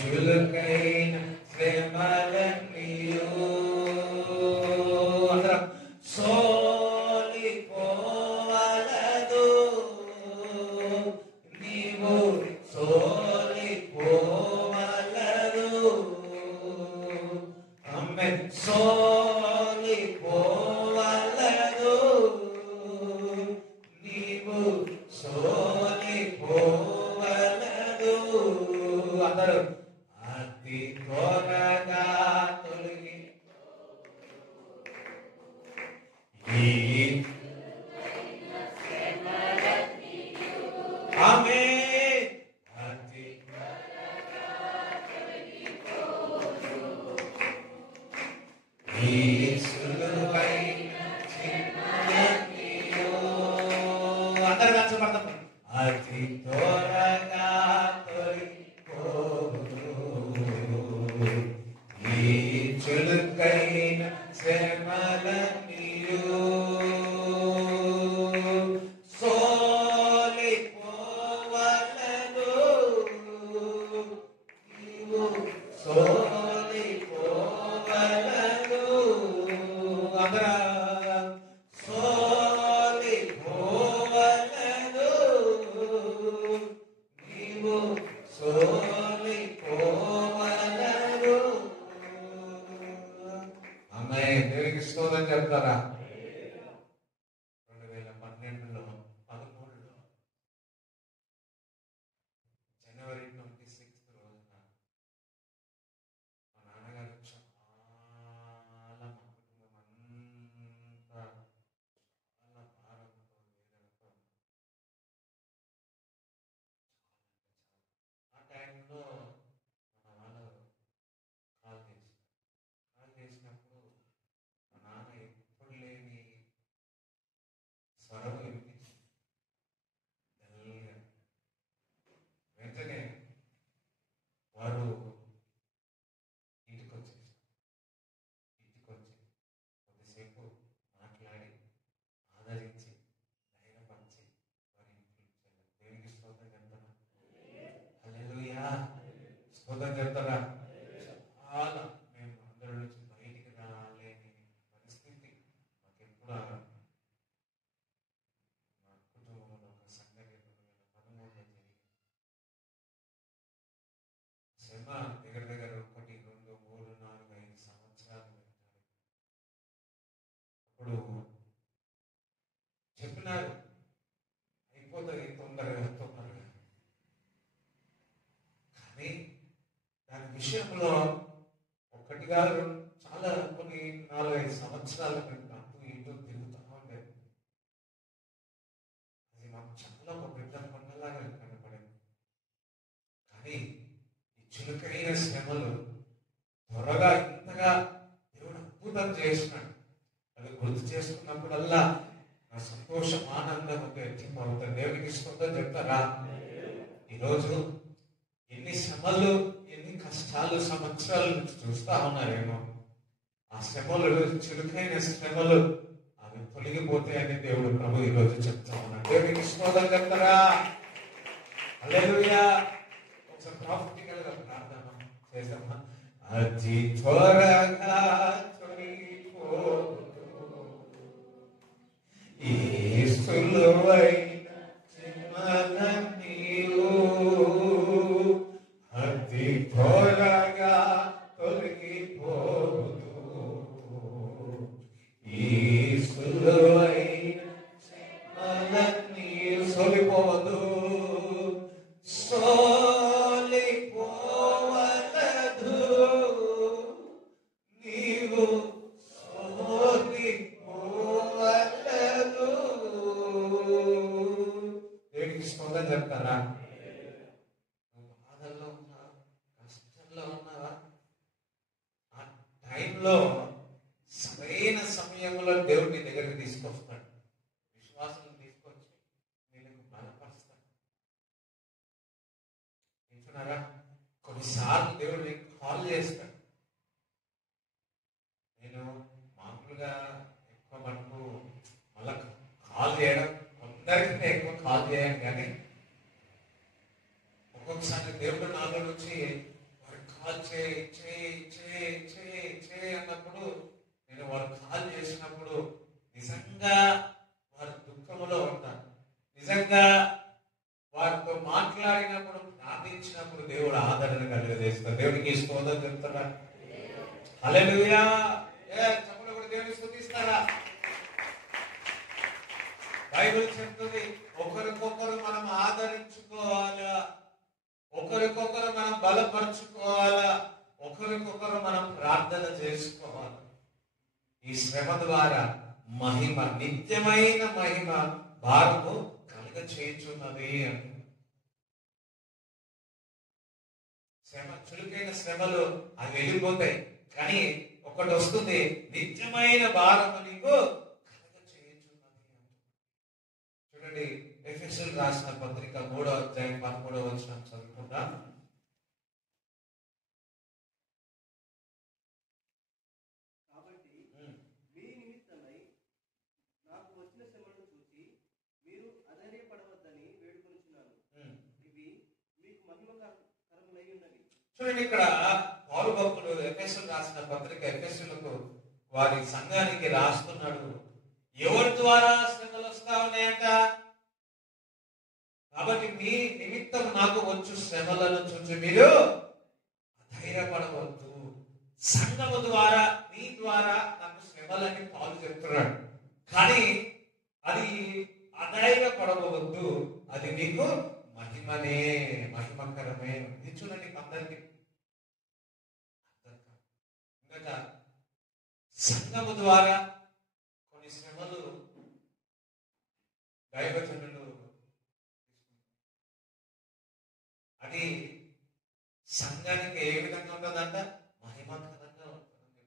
చులకైన శ్రమలన్నీయు, అందరం సోలిపోవలదు నీవు, సోలిపోవలదు, ఆమేన్, సోలిపోవలదు నీవు, సోలిపోవలదు, అందరూ అతి త్వరగా తొలగి ఈ ఆమేన్, అతి ఈ సులువైన శ్రమలన్నీయు, అందరూ కలిసి పడతాం, అతి త్వరగా తొలగిపోదు ఈ చులకైన శ్రమలన్నీయు, సోలిపోవలదు నీవు, సోలిపోవలదు, అందరూ సోలిపోవలదు నీవు, సోలిపోవలదు. అమ్మాయి దేవునికి స్తోత్రం చెప్తారా? 2012లో 13లో జనవరి 26 రోజున మా నాన్నగారు చాలా, మా కుటుంబం అంతా చాలా భారంతో, వేదనతో, ఆ టైంలో మన వాళ్ళు కాల్ చేసినప్పుడు మా నాన్న ఎప్పుడు లేని స్వరం వినిపించింది మెల్లగా. వెంటనే వారు ఇంటికి వచ్చి కొద్దిసేపు మాట్లాడి ఆదరించి ధైర్యపరిచి వారి ఇంటికి ఇచ్చారు. దేవునికి స్తోత్రం చెప్తారా? హల్లెలూయా, స్తోత్రం చెప్తారా? చాలా మేము అందరి నుంచి బయటికి రాలేని పరిస్థితి మాకు ఎప్పుడు మా కుటుంబంలో ఒక సంఘటన 2013లో జరిగింది. శ్రమ దగ్గర దగ్గర 1, 2, 3, 4, 5 సంవత్సరాలు పెట్టారు. అప్పుడు చెప్పినారు అయిపోతుంది తొందరగా, కానీ విషయంలో ఒకటిగా చాలా కొన్ని 4-5 సంవత్సరాలు మేము అటు ఇటు తిరుగుతూ ఉండేది. అది మాకు చాలా ఒక పెద్ద కొండలాగా కనపడేది. కానీ ఈ చురుకైన శ్రమలు త్వరగా ఇంతగా దేవుడు అద్భుతం చేసినాడు. అది గుర్తు చేసుకున్నప్పుడల్లా నా సంతోషం ఆనందం ఒక ఎత్తిపోతుంది. దేవునికి స్తోత్రం చెప్తారా? ఈరోజు ఎన్ని శ్రమలు ఎన్ని కష్టాలు సంవత్సరాల నుంచి చూస్తా ఉన్నారేమో, ఆ శ్రమలు చురుకైన శ్రమలు అవి తొలగిపోతాయని దేవుడు ప్రభు ఈరోజు చెప్తా ఉన్నాడు. దేవునికి స్తోత్రం చెప్తారా? హల్లెలూయా. ఒకసారి ప్రాఫిటికల్ గా ప్రార్థన చేద్దామా? అతి త్వరగా సులువైన శ్రమలన్నీయు అతి త్వరగా తొలగిపోదు. ఈ సులువైన శ్రమలన్నీయు సోలిపోవద్దు, సోలిపోవలదు. నీవు చెప్తారా? నువ్వు బాధల్లో ఉన్నావా, కష్టంలో ఉన్నావా? ఆ టైంలో సరైన సమయంలో దేవుడు నీ దగ్గరికి తీసుకొస్తాడు. విశ్వాసం తీసుకొచ్చి నేను బలపరుస్తాడు. వింటున్నారా? కొన్నిసార్లు దేవుడు నీకు కాల్ చేస్తాడు. నేను మామూలుగా ఎక్కువ మటుకు మళ్ళా కాల్ చేయడం కొందరికి ఎక్కువ కాల్ చేయను, కానీ ఒక్కొక్కసారి దేవుడు నాలో నుంచి వారు కాల్ చేయి అన్నప్పుడు నేను వారు కాల్ చేసినప్పుడు నిజంగా వారి దుఃఖంలో ఉంటాను. నిజంగా వారితో మాట్లాడినప్పుడు ప్రార్థించినప్పుడు దేవుడు ఆదరణ కలుగజేస్తాడు. దేవుడికి స్తోత్రం చెప్తారా? హల్లెలూయా. చెప్పండి కూడా దేవుడిని స్తుతిస్తారా? బైబిల్ చెప్తుంది ఒకరికొకరు మనం ఆదరించుకోవాలా, ఒకరికొకరు మనం బలపరుచుకోవాలా, ఒకరికొకరు మనం ప్రార్థన చేసుకోవాలి. ఈ శ్రమ ద్వారా మహిమ, నిత్యమైన మహిమ భారము కలుగ చేయుచున్నది అని. శ్రమ, చురుకైన శ్రమలు అవి వెళ్ళిపోతాయి, కానీ ఒకటి వస్తుంది, నిత్యమైన భారము నీకు కలుగ చేయుచున్నది. చూడండి, ఎఫెసీయులకు రాసిన పత్రిక 3వ అధ్యాయం 13వ వచనం చదువుకుందాం. కాబట్టి మీ నిమిత్తమై నాకు వచ్చిన శ్రమలను చూసి మీరు అధైర్యపడవద్దని వేడుకొనుచున్నాను. ఇవి మీకు మహిమకరములై ఉన్నవి. చూడండి, ఇక్కడ పౌలు భక్తుడు ఎఫెసీయులకు రాసిన పత్రిక ఎఫెసీయులకు వారి సంఘానికి రాస్తున్నాడు. ఎవరి ద్వారా శ్రమలు వస్తా ఉన్నాయంట? కాబట్టి మీ నిమిత్తం నాకు వచ్చు శ్రమలను చూసి మీరు అధైర్యపడవద్దు. సంఘము ద్వారా, మీ ద్వారా నాకు శ్రమలని పౌలు చెప్తున్నాడు. కానీ అది అధైర్యపడవద్దు, అది మీకు మహిమనే, మహిమకరమే. ఇది చూడండి అందరికి ఇంకా సంఘము ద్వారా కొన్ని శ్రమలు దైవజనులు, అది సంఘానికి ఏ విధంగా ఉంటుందంట? మహిమకరంగా ఉంటుంది.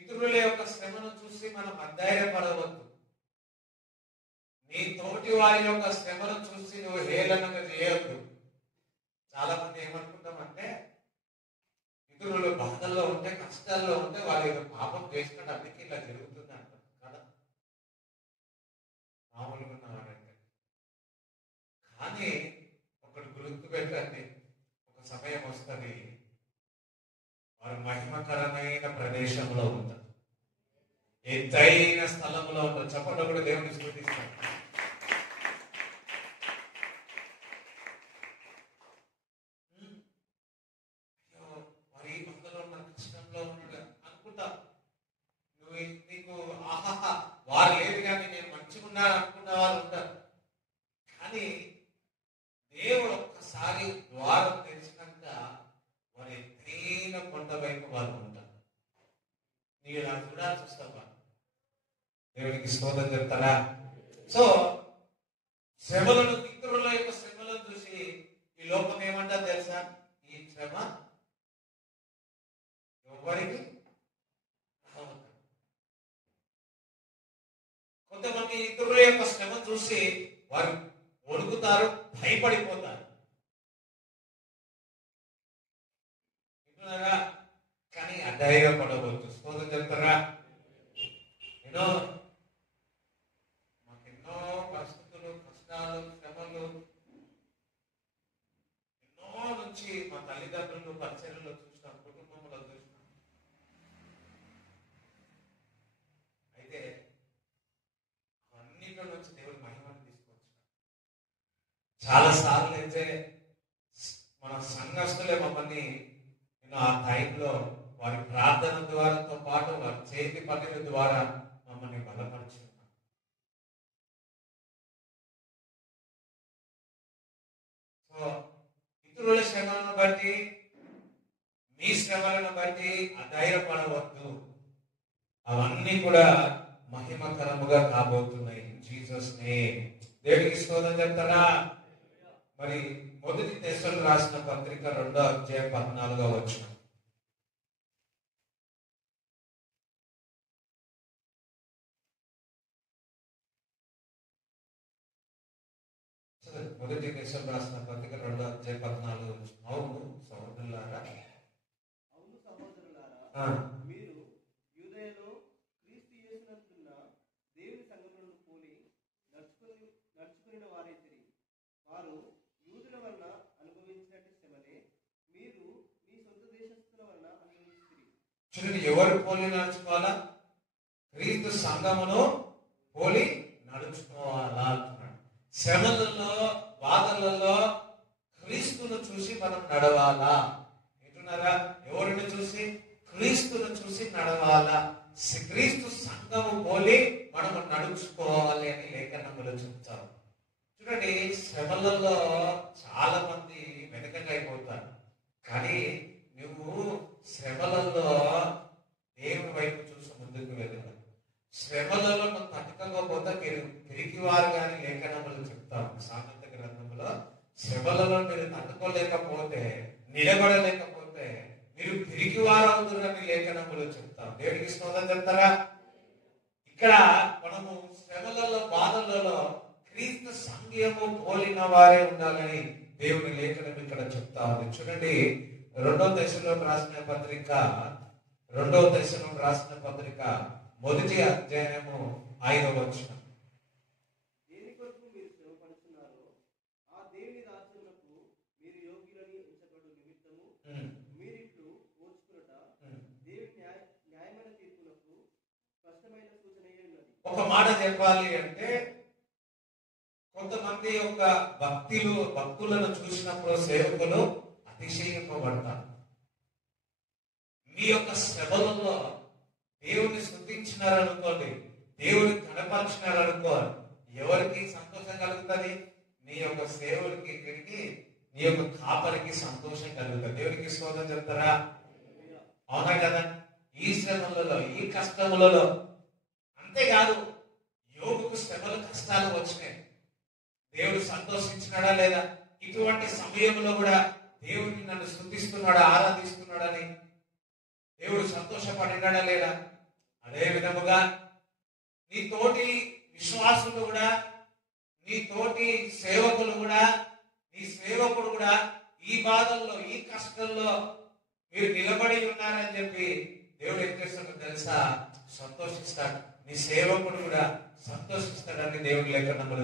ఇతరుల యొక్క శ్రమను చూసి మనం అధైర్యపడవద్దు. నీ తోటి వారి యొక్క శ్రమను చూసి నువ్వు హేళనగా చేయొద్దు. చాలా మంది ఏమనుకుంటామంటే, ఇతరులు బాధల్లో ఉంటే, కష్టాల్లో ఉంటే వాళ్ళు ఏదో పాపం చేసినట్టు అందుకే ఇలా జరుగుతుంది అంటారు కదా, మామూలుగా ఉన్నవారంటే. కానీ ఒకటి గుర్తు పెట్టండి, ఒక సమయం వస్తుంది, వారు మహిమకరమైన ప్రదేశంలో ఉంటారు, ఎత్తైన స్థలంలో ఉంటారు. చెప్పండి కూడా దేవుని స్తుతిస్తాం. మరి అందులో ఉన్న కష్టంలో ఉన్నాడు అనుకుంటా, నువ్వు నీకు ఆహాహా వారు లేదు కానీ నేను మంచిగా ఉన్నాను అనుకున్న వాళ్ళు ఉంటారు. కానీ ఉంటా. నీవు ఇలా చూడాల్సి వస్తావా? దేవునికి స్తోత్రం చెప్తారా? సో శ్రమలను, ఇతరుల యొక్క శ్రమలను చూసి ఈ లోకం ఏమంటా తెలుసా? ఈ శ్రమ ఎవరికి రావద్దు. కొంతమంది ఇతరుల యొక్క శ్రమ చూసి వారు వణుకుతారు, భయపడిపోతారు. వింటున్నారా? కానీ అధైర్యపడవద్దు. స్తోత్రం చెప్తారా? ఎన్నో మాకెన్నో పరిస్థితులు, కష్టాలు, శ్రమలు ఎన్నో నుంచి మా తల్లిదండ్రులు పరిచర్యలో చూసినాం, కుటుంబంలో చూసినాం. అయితే అన్నింటి నుంచి దేవుడు మహిమను తీసుకొచ్చాడు. చాలా సార్లు అయితే మన సంఘస్థులే మమ్మల్ని ఆ టైంలో వారి ప్రార్థన ద్వారాతో పాటు వారి చేతి పనుల ద్వారా మమ్మల్ని బలపరిచి ఉన్నారు. సో ఇతరుల శ్రమలను బట్టి, మీ శ్రమలను బట్టి అధైర్యపడవద్దు. అవన్నీ కూడా మహిమకరముగా కాబోతున్నాయి. Jesus name. దేవుడికి స్తోత్రం చెప్తారా? మరి మొదటి దశలు రాసిన పత్రిక 2వ అధ్యాయం 14వ వచనం. మొదటి దశలు రాసిన పత్రిక 2వ అధ్యాయం 14వ వచనం. అవును సహోదరులారా, మీరు యూదయలో క్రీస్తు యేసునందున్న దేవుని సంఘములను పోలి నడుచుకుని వారైతిరి. వారు యూదుల వలన అనుభవించినట్టు శ్రమనే మీరు మీ సొంత దేశస్థుల వలన అనుభవించిరి. చూడండి, ఎవరు పోలి నడుచుకోవాలా? క్రీస్తు సంఘమును పోలి నడుచుకోవాలా అంటున్నాడు. శ్రమలలో, బాధలలో క్రీస్తును చూసి మనం నడవాలా. వింటున్నారా? ఎవరిని చూసి? క్రీస్తును చూసి నడవాలా. క్రీస్తు సంఘము పోలి మనము నడుచుకోవాలి అని లేఖనములు చెప్తారు. చూడండి, శ్రమలలో చాలా మంది వెనకగా అయిపోతారు. కానీ నువ్వు శ్రమలలో దేవుని వైపు చూసి ముందుకు వెళ్ళాలి. శ్రమలలో నువ్వు తట్టుకోకపోతే మీరు పిరికివారు కానీ లేఖనములు చెప్తారు. సామెత గ్రంథంలో శ్రమలలో మీరు తట్టుకోలేకపోతే, నిలబడలేకపోతే మీరు పిరికివారు అవుతారని లేఖనములు చెప్తారు. దేవుడికి స్తోత్రం చెప్తారా? ఇక్కడ మనము శ్రమలలో, బాధలలో క్రీస్తు సంఘము పోలిన వారే ఉండాలని దేవుని లేఖనం ఇక్కడ చెప్తా ఉంది. చూడండి, 2వ దశలోకి రాసిన పత్రిక 1వ అధ్యాయము 5వ వచనం. దేని కొరకు మీరు శ్రమపడుతున్నారో ఆ దేవుని రాజ్యమునకు మీరు యోగ్యులని ఎంచబడు నిమిత్తము మీరిట్లు ఓర్చుకునుట దేవుని న్యాయమైన తీర్పునకు స్పష్టమైన సూచనయే ఉన్నది. ఒక మాట చెప్పాలి అంటే, కొంతమంది యొక్క భక్తులను చూసినప్పుడు సేవకులు అతిశయింపబడతారు. మీ యొక్క శ్రమలలో దేవుని స్తుతించినారనుకోండి, దేవుని కనపరిచినారనుకో, ఎవరికి సంతోషం కలుగుతుంది? నీ యొక్క సేవకుడికి, తిరిగి నీ యొక్క కాపరికి సంతోషం కలుగుతుంది. దేవునికి స్తోత్రం చెప్తారా? అవునా కదా? ఈ శ్రమలలో, ఈ కష్టములలో. అంతేకాదు, యోగుకు శ్రమలు, కష్టాలు వచ్చినాయి. దేవుడు సంతోషించినాడా లేదా? ఇటువంటి సమయంలో కూడా దేవుడిని నన్ను స్తుతిస్తున్నాడా, ఆరాధిస్తున్నాడని దేవుడు సంతోషపడినాడా లేదా? అదే విధముగా నీ తోటి విశ్వాసులు కూడా, నీ తోటి సేవకులు కూడా, నీ సేవకుడు కూడా ఈ బాధల్లో, ఈ కష్టంలో మీరు నిలబడి ఉన్నారని చెప్పి దేవుడు ఏం చేస్తాడో తెలుసా? సంతోషిస్తాడు. నీ సేవకుడు కూడా సంతోషిస్తాడని దేవుడి లేఖనముల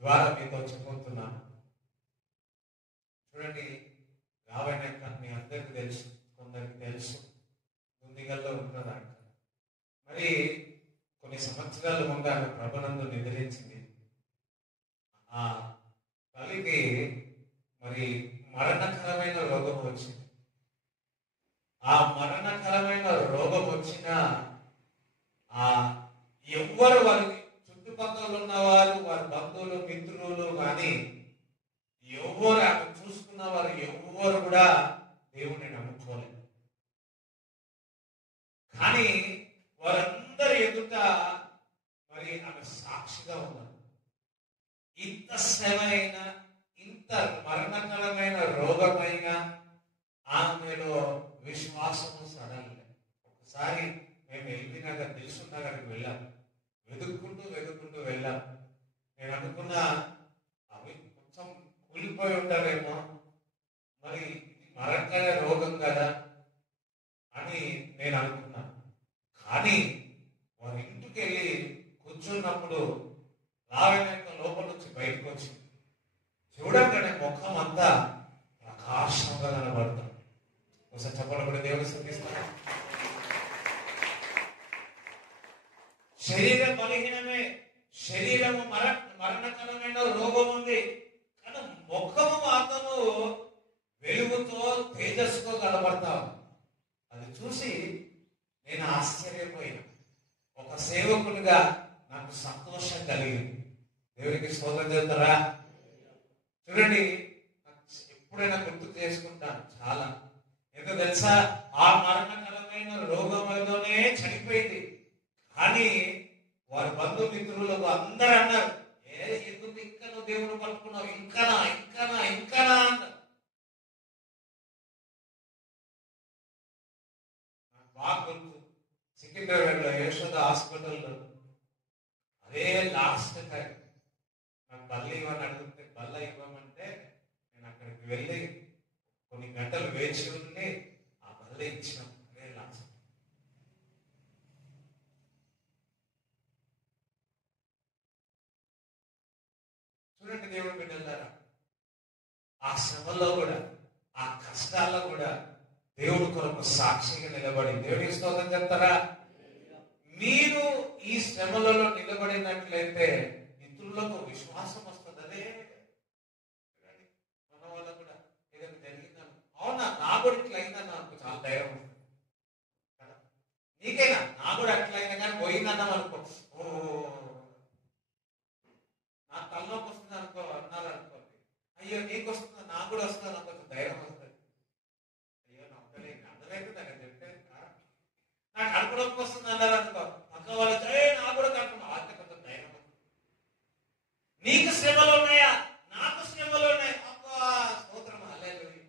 ద్వారా మీతో చెప్పుతున్నాను. చూడండి, రావణ్యక మీ అందరికి తెలుసు, కొందరికి తెలుసు, ముందుగల్లో ఉంటుందంట. మరి కొన్ని సంవత్సరాల ముందు ఆమె ప్రభునందు నిద్రించింది. ఆ తల్లికి మరి మరణకరమైన రోగం వచ్చింది. ఆ మరణకరమైన రోగం వచ్చిన ఎవ్వరు వారి చుట్టుపక్కల ఉన్నవారు, వారి బంధువులు, మిత్రులు కానీ ఎవ్వరు ఆమె చూసుకున్న వారు ఎవ్వరు కూడా దేవుణ్ణి నమ్ముకోలేదు. కానీ వారందరి ఎదుట మరి ఆమె సాక్షిగా ఉన్నారు. ఇంత శ్రమ అయినా, ఇంత మరణకరమైన రోగమైన ఆమెలో విశ్వాసము సడలే. ఒకసారి మేము ఎల్బీ నగర్, దిల్సుఖ్ నగర్కి వెళ్ళాం. వెతుక్కుంటూ వెళ్ళాం. నేను అనుకున్నా అవి కొంచెం కూలిపోయి ఉంటారేమో, మరి మరణకర రోగం కదా అని నేను అనుకున్నా. కానీ వారి ఇంటికి వెళ్ళి కూర్చున్నప్పుడు రావేనాక లోపల నుంచి బయటకు వచ్చి చూడగానే ముఖం అంతా ప్రకాశంగా కనబడతాం. ఒకసారి చెప్పడం కూడా దేవుని స్తుతిస్తాను. శరీరం బలహీనమే, శరీరము మరణకరమైన రోగం ఉంది, కానీ ముఖము మాత్రము వెలుగుతో తేజస్సుతో కనబడతాం. అది చూసి నేను ఆశ్చర్యపోయినా. ఒక సేవకునిగా నాకు సంతోషం కలిగింది. దేవునికి స్తోత్రం చెప్తారా? చూడండి, ఎప్పుడైనా గుర్తు చేసుకుంటాను చాలా. ఎందుకు తెలుసా? ఆ మరణకరమైన రోగంలోనే చనిపోయింది. కానీ వారి బంధుమిత్రులు అందరూ అన్నారు, ఎందుకు ఇంకా నువ్వు దేవుడు పట్టుకున్నావు, ఇంకానా అన్నారు. నాకు బాగా గుర్తు, సికింద్రాబాద్లో యశోద హాస్పిటల్లో అదే లాస్ట్ టైం నాకు బల్ల ఇవ్వని అడిగితే బల్ల ఇవ్వమంటే నేను అక్కడికి వెళ్ళి కొన్ని గంటలు వేచి ఉండి ఆ బల్ల ఇచ్చినాం. అదే లాస్ట్. చూడండి దేవుడు బిడ్డలారా, ఆ శ్రమలో కూడా, ఆ కష్టాల్లో కూడా దేవుడు కొరకు సాక్షిగా నిలబడి దేవుడికి స్తోత్రం చెప్తారా? మీరు ఈ శ్రమలలో నిలబడినట్లయితే ఇతరులకు విశ్వాసం వస్తుంది. అదే మన వల్ల కూడా ఏదైనా జరిగిందని, అవునా నా కూడా ఇట్లా అయిందా, నాకు చాలా ధైర్యం వస్తుంది కదా. నీకైనా నా కూడా అట్లా అయినా కానీ పోయిందన్నాం అనుకో, ఓ నా తలనొప్పి వస్తుంది అనుకో అన్నారు అనుకోండి, అయ్యో నీకు వస్తుందా, నాకు కూడా వస్తుంది నాకు కొంచెం ధైర్యం వస్తుంది. అయ్యో నా అర్థమైతే నాకు చెప్తే నాకు కడుపు నొప్పి వస్తుంది అన్నారు అనుకో, పక్క వాళ్ళు నాకు కూడా కడుపు ఆజ్ఞ కొంచెం ధైర్యం వస్తుంది. నీకు శ్రమలు ఉన్నాయా, నాకు శ్రమలు ఉన్నాయి, అబ్బా స్తోత్రం హల్లెలూయా.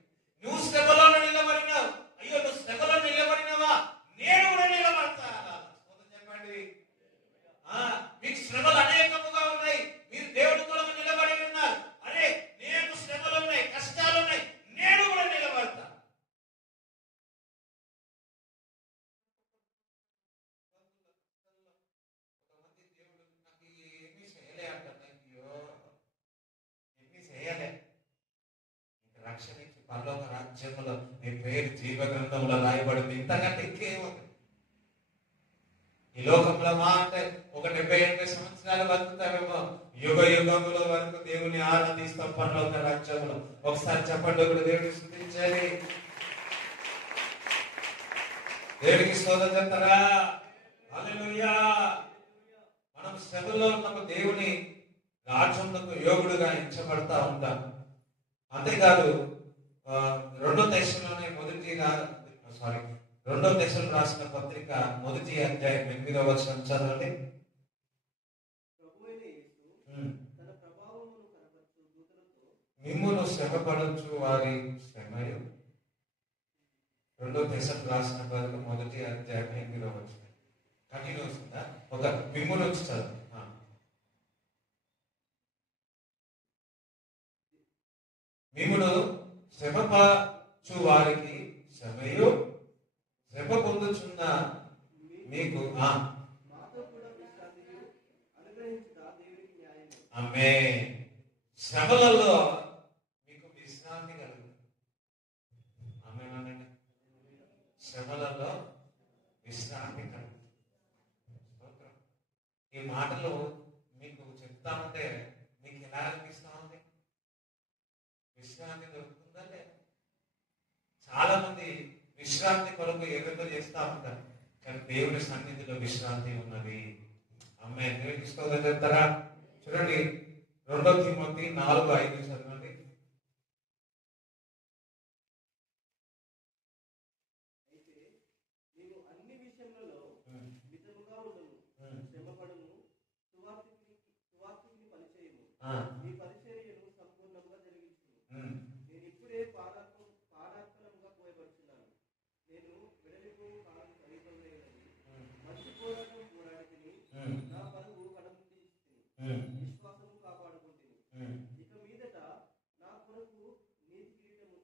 నువ్వు శ్రమలో నిలబడినావు, అయ్యో నువ్వు శ్రమలో నిలబడినావా, నేను కూడా నిలబడతా. స్తోత్రం చెప్పండి. మీకు శ్రమలు అనేకముగా ఉన్నాయి, మీరు దేవుడి కొరకు నిలబడి ఉన్నారు. అరే నేను శ్రమలు ఉన్నాయి, కష్టాలు ఉన్నాయి, నేను కూడా నిలబడతా. కొంతమంది దేవుడు నాకు ఏమీ చేయలే అంటారు. అయ్యో ఏమీ చేయలే. నీకు రక్షణ ఇచ్చి పరలోక రాజ్యంలో నీ పేరు జీవ గ్రంథంలో రాయబడింది. ఇంతకంటే ఇంకేముంది ఈ లోకంలో? మా అంటే ఒక 70-80 సంవత్సరాలు బతుకుతామేమో, యుగ యుగముల వరకు దేవుని ఆరాధిస్తాం పరలోక రాజ్యంలో. ఒకసారి చెప్పండి, ఒకటి దేవుని స్తుతించాలి. దేవునికి స్తోత్రం చెప్తారా? హల్లెలూయా. మనం శ్రమలో ఉన్నప్పుడు దేవుని రాజ్యంలో యోగుడుగా ఎంచబడతా ఉంటాం. అంతేకాదు, 2 దశలు రాసిన పత్రిక 1వ అధ్యాయం 8వ వచనం చదవండి. మిమ్మును శ్రమపడచ్చు వారి శ్రమయు. 2 దశలు రాసిన పత్రిక 1వ అధ్యాయం 8వ వచనం కంటిన్యూ వస్తుందా? ఒక మిమ్మును వచ్చి చదువు. మిమ్మును శ్రమపరచు వారికి శ్రమయు, శ్రమ పొందుచున్న మీకు ఆమేన్. శ్రమలలో మీకు విశ్రాంతి కలుగుతుంది. ఆమేన్ అనండి. శ్రమలలో విశ్రాంతి కలుగుతుంది. ఈ మాటలు మీకు చెప్తా ఉంటే మీకు ఎలా అనిపిస్తా ఉంది? విశ్రాంతి దొరుకుతుందా లేదా? చాలా మంది విశ్రాంతి కొరకు ఏదేదో చేస్తా ఉంటారు, కానీ దేవుని సన్నిధిలో విశ్రాంతి ఉన్నది. అమ్మాయి దేవునికి స్తోత్రం చెప్తారా? చూడండి, 2 తిమోతి 4:5 చదవండి. అయితే నీవు అన్ని విషయంలో ఈ పరిచర్యను సంపూర్ణంగా జరిగించును. ఉమ్, నేను ఇప్పుడే పాదార్పణంగా పోయబడుచున్నాను. నేను వెడలిపోవు కాలం సమీపమైనది. మంచి పోరాటం పోరాడితిని. ఉమ్, నా పరువు కడముట్టించితిని. ఉమ్, విశ్వాసము కాపాడుకుంటుని. ఉమ్. ఇక మీదట నా కొరకు నీతి కిరీటము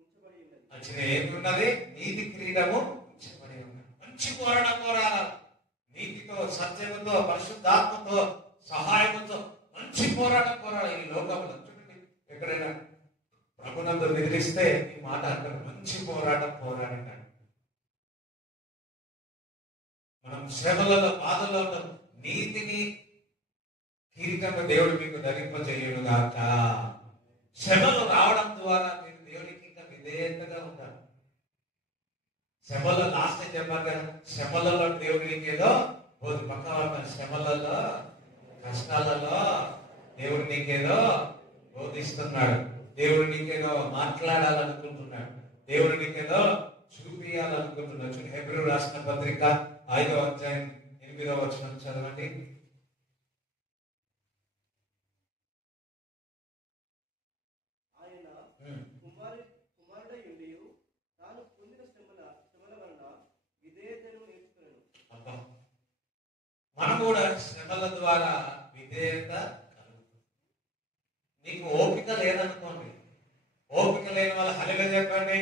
ఉంచబడి ఉన్నది. మంచిగా ఏమున్నది? నీతి క్రీడము ఉంచబడి ఉన్నది. మంచి పోరాటం పోరాడాలి. నీతితో, సత్యముతో, పరిశుద్ధాత్మతో, సహాయముతో మంచి పోరాటం పోరాడాలి. ఈ లోకంలో చూడండి, ఎక్కడైనా ప్రభునందు నిద్రిస్తే ఈ మాట అంటారు, మంచి పోరాటం పోరాడినాడు. మనం శ్రమలలో, బాధల్లో ఉంటాం. నీతిని కిరీటంగా దేవుడు మీకు ధరింపజేయును గాక. శ్రమలు రావడం ద్వారా మీరు దేవునికి ఇంకా విధేయతగా ఉంటారు. శ్రమలో లాస్ట్ టైం చెప్పాను కదా, శ్రమలలో దేవుడికి ఏదో పోదు పక్క శ్రమలలో, కష్టాలలో దేవుడు నీకేదో బోధిస్తున్నాడు. దేవుడు నీకేదో మాట్లాడాలనుకుంటున్నాడు. దేవుడు నీకేదో చూపియాలనుకుంటున్నాడు. చూడండి, హెబ్రీ రాసిన పత్రిక 5వ అధ్యాయం 8వ వచనం చదవండి. ఆయన కుమారుడై ఉండియు తాను పొందిన శ్రమల వలన విధేయతను నేర్చుకున్నాను. అబ్బా, మనం కూడా శ్రమల ద్వారా విధేయత కలుగుతుంది. నీకు ఓపిక లేదనుకోండి, ఓపిక లేని వాళ్ళ హలిగా చెప్పండి,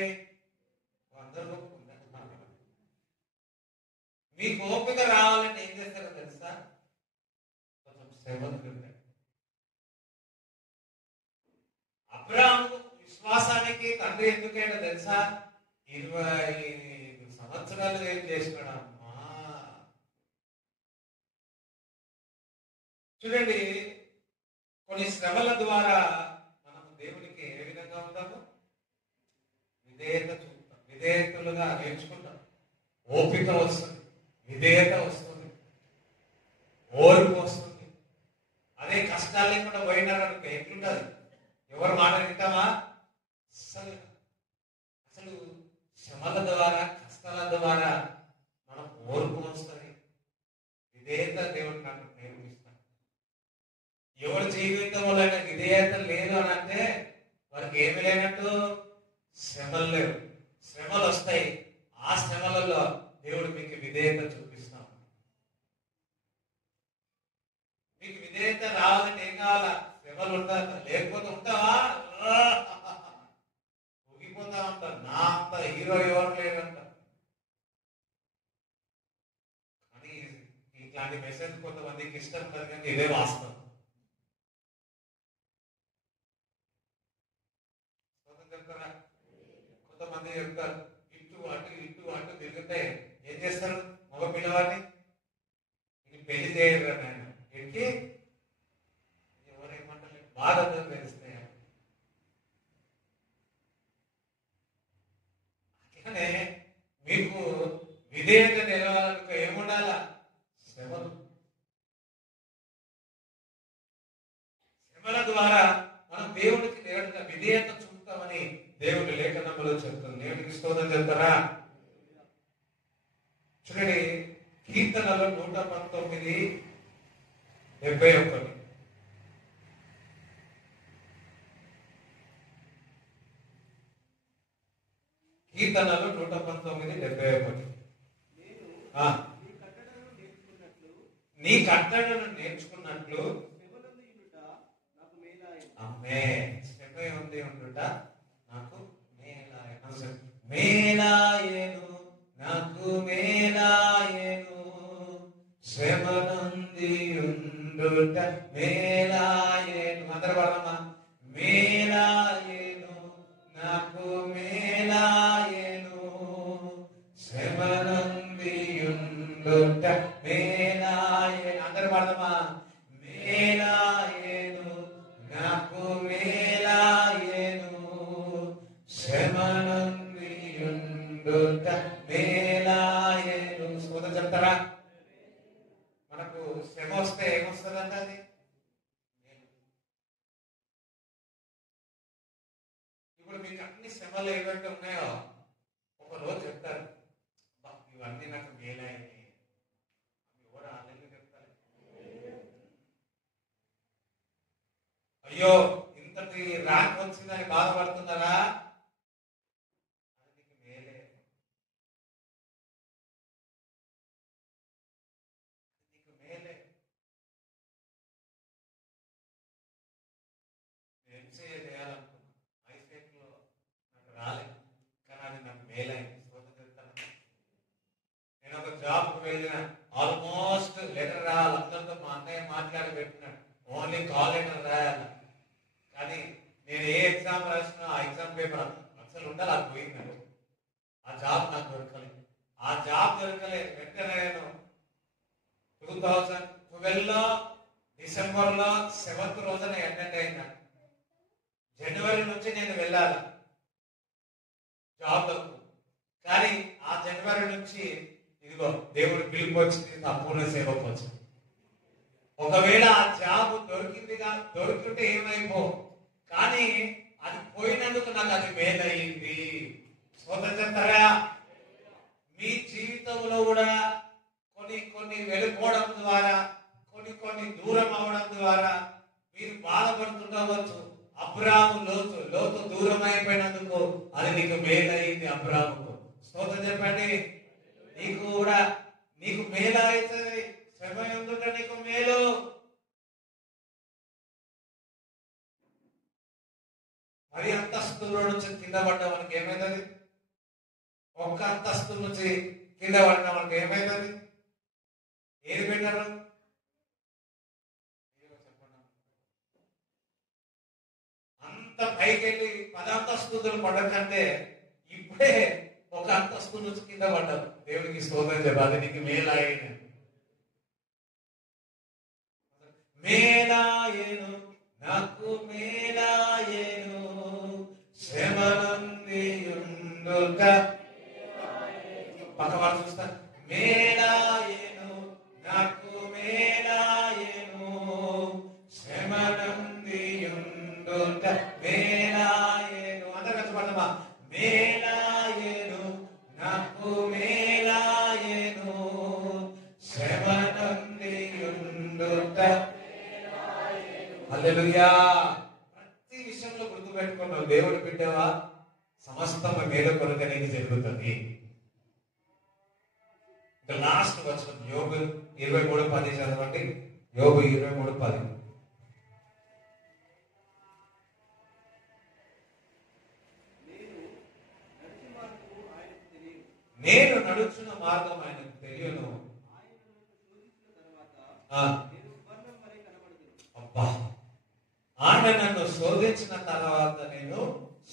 అందరూ మీకు ఓపిక రావాలంటే ఏం చేస్తారో తెలుసా? కొంచెం శ్రమలు ఉంటాయి. అబ్రాహాము విశ్వాసానికి తండ్రి ఎందుకైనా తెలుసా? 25 సంవత్సరాలు ఏం చేసినాడు అమ్మా. చూడండి, కొన్ని శ్రమల ద్వారా మనం దేవునికి ఏ విధంగా ఉంటాము? విధేయత చూపుతాం, విధేయతలుగా నేర్చుకుంటాం. ఓపిక వస్తుంది, విధేయత వస్తుంది, ఓర్పు వస్తుంది. అదే కష్టాలు లేకుండా పోయినారనుకో ఎట్లుంటది? ఎవరు మాట వింటామా? అసలు శ్రమల ద్వారా, కష్టాల ద్వారా మనం ఓర్పు వస్తుంది, విధేయత దేవుడు నాకు నేర్పిస్తాడు. ఎవరు జీవితంలో విధేయత లేదు అని అంటే వారికి ఏమి లేనట్టు? శ్రమలు లేవు. శ్రమలు వస్తాయి. ఆ శ్రమలలో దేవుడు మీకు విధేయత చూపిస్తాం. మీకు విధేయత రావాలంటే ఏం కావాలా? శ్రమలు ఉంటారు. లేకపోతే ఉంటావా? ఊగిపోతా ఉంటారు. నా అంత హీరో ఎవరు లేరంట. కానీ ఇట్లాంటి మెసేజ్ కొంతమందికి ఇష్టం ఉంటుంది, కానీ ఇదే వాస్తవం. చెప్తారా? కొంతమంది చెప్తారు, ఇటు అటు తిరిగితే ఏం చేస్తారు? మగ పిల్లవాడిని ఇది పెళ్లి చేయరు అని ఆయన ఇంటికి ఎవరేమంటారు? బాధతో తెలిస్తే. అట్లానే మీకు విధేయత నిలవాలనుకో ఏముండాలా? శ్రమల ద్వారా మనం దేవుడికి విధేయత చూపుతామని దేవుడి లేఖనంలో చెప్తుంది. దేవుడికి స్తోత్రం చెప్తారా? చూడండి, కీర్తనలో 119:71. కీర్తనలో 119:71. నీ కట్టడను నేర్చుకున్నట్లు అమ్మే శ్రమ ఉంది ఉండుట నాకు మేలాయను, నాకు మేలాయను, శ్రమ నుండి ఉండుట మేలాయను. అందరు పడమ్మా. మేలాయను, నాకు మేలాయను, శ్రమ నుండి ఉండుట మేలాయను. అందరు పడమ్మా. మేలాయను, నాకు మేలాయను, శ్రమ నుండి ఉండుట మేలాయను. స్తోత్రం చెప్తారా? మనకు శ్రమ వస్తే ఏమొస్తుందంట? అది ఇప్పుడు మీకు అన్ని శ్రమలు ఏవైతే ఉన్నాయో ఒక రోజు చెప్తారు, ఇవన్నీ నాకు మేలాయని. ఎవరు ఆనందంగా చెప్తారు? ఎంసీఏ చేయాలనుకున్నాను. ఐసెట్లో నాకు రాలేదు, కానీ అది నాకు మేలైంది. నేను ఒక జాబ్కి వెళ్ళిన, ఆల్మోస్ట్ లెటర్ రాయాలి, అందరితో మా అన్నయ్య మాట్లాడి పెట్టినాడు, ఓన్లీ కాల్ లెటర్ రాయాలి. కానీ నేను ఏ ఎగ్జామ్ రాసినా ఆ ఎగ్జామ్ పేపర్ అసలు ఉండాలి, అది పోయింది. ఆ జాబ్ నాకు దొరకలేదు. ఆ జాబ్ దొరకలేదు. వెంటనే నేను 2012లో డిసెంబర్లో 7th రోజున అటెండ్ అయినా. జనవరి నుంచి నేను వెళ్ళాలి జాబ్లకు. కానీ ఆ జనవరి నుంచి ఇదిగో దేవుడి పిలుపు వచ్చింది, సంపూర్ణ సేవకు వచ్చింది. ఒకవేళ ఆ జాబ్ దొరికితే ఏమైపో, కానీ అది పోయినందుకు నాకు అది మేలయ్యింది. చెప్తారా? మీ జీవితంలో కూడా కొన్ని వెళ్ళిపోవడం ద్వారా, కొన్ని దూరం అవడం ద్వారా మీరు బాధపడుతుండవచ్చు. అబ్రాము లోతు దూరం అయిపోయినందుకు అది నీకు మేలైంది. అబ్రాముకు స్తోత్రం చెప్పండి. నీకు మేలు అవుతుంది. శ్రమ ఎందుకు నీకు మేలు. మరి అంతస్తులో నుంచి కింద పడ్డా మనకి ఏమైతుంది? ఒక్క అంతస్తు నుంచి కింద పడ్డా మనకి ఏమైతుంది? ఏది పెట్టారు? అంత పైకి వెళ్ళి 10 అంతస్తులు పడకంటే ఇప్పుడే ఒక అంతస్తు నుంచి కింద పడ్డారు. దేవునికి స్తోత్రం చెప్పాలి. నీకు మేలాయన మేలాయను, నాకు మేలాయను, శ్రమనుంది ఉండుట. పక్క వాళ్ళు చూస్తారు. మేలాయను, నాకు మేలాయను, శ్రమనుంది ఉండుట. మేలాయను అందరూ కష్టపడమా. మేలాయను, నాకు మేలాయను, శ్రమనుంది ఉండుట. హల్లెలూయా. ప్రతి విషయంలో గుర్తుపెట్టుకున్నావు, దేవుడి బిడ్డవా, సమస్తము మేలు కొరకు నీకు జరుగుతుంది. లాస్ట్ వచనం యోబు 23:10 చదవండి. యోబు 23:10. నేను నడుచున్న మార్గం ఆయనకు తెలియను. అబ్బా, ఆయన నన్ను శోధించిన తర్వాత నేను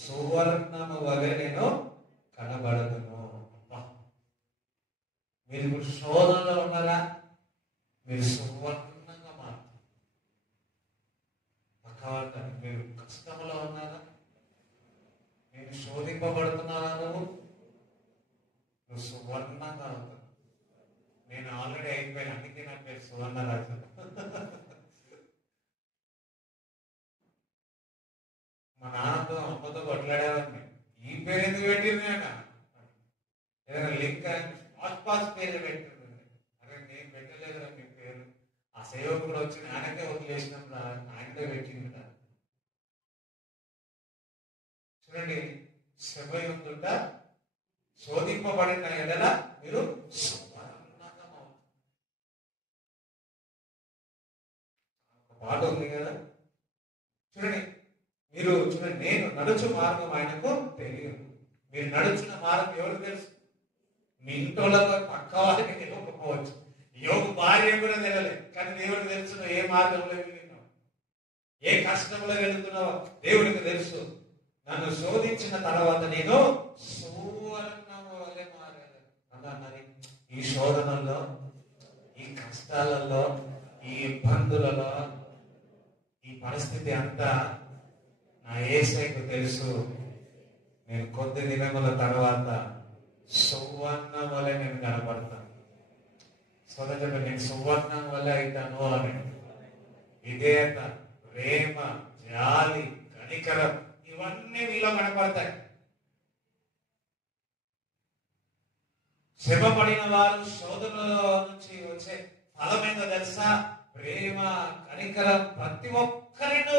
సువర్ణము వలె నేను కనబడదును. మీరు ఇప్పుడు శోధనలో ఉన్నారా? మీరు సువర్ణంగా మారుతారు. పక్కవాళ్ళని మీరు కష్టంలో ఉన్నారా? నేను శోధింపబడుతున్నారా? నువ్వు సువర్ణంగా అవుతావు. నేను ఆల్రెడీ అయిపోయాను, అందుకే నా పేరు సువర్ణరాజు. మా నాన్నతో అమ్మతో కొట్లాడేవాడిని. ఈ పేరు ఎందుకు పెట్టింది అన్న? ఏదైనా లింక్ పాస్ పేరు పెట్టింది. అరే నేను పెట్టలేదురా మీ పేరు. ఆ సేవకుడు వచ్చి నాయనకే వదిలేసినప్పుడు ఆయనకే పెట్టింది. చూడండి, శ్రమ ఉంటుంట శోధింపబడిన ఎడల మీరు ఒక పాట ఉంది కదా, చూడండి. నేను నడుచు మార్గం ఆయనకు తెలియదు. మీరు నడుచున్న మార్గం ఎవరు తెలుసు? మీ ఇంట్లో పక్క వాళ్ళకి తెలియకపోవచ్చు. యోగు భార్య కూడా తెలియలేదు, కానీ దేవుడికి తెలుసు ఏ మార్గంలో వెళ్ళినావు, ఏ కష్టంలో వెళుతున్నావో దేవుడికి తెలుసు. నన్ను శోధించిన తర్వాత నేను సువర్ణము వలె మారాను అన్నది. ఈ శోధనల్లో, ఈ కష్టాలలో, ఈ ఇబ్బందులలో, ఈ పరిస్థితి అంతా నా యేసయ్యకు తెలుసు. నేను కొద్ది దినముల తర్వాత సువర్ణం వలె నేను కనబడతాను. సోదరుడు, నేను సువర్ణం వల్ల అవుతాను అని. విధేయత, ప్రేమ, జాలి, కనికరం ఇవన్నీ మీలో కనపడతాయి. శ్రమ పడిన వారు శోధనలో నుంచి వచ్చే ఫలమేందో తెలుసా? ప్రేమ, కనికరం. ప్రతి ఒక్కరినూ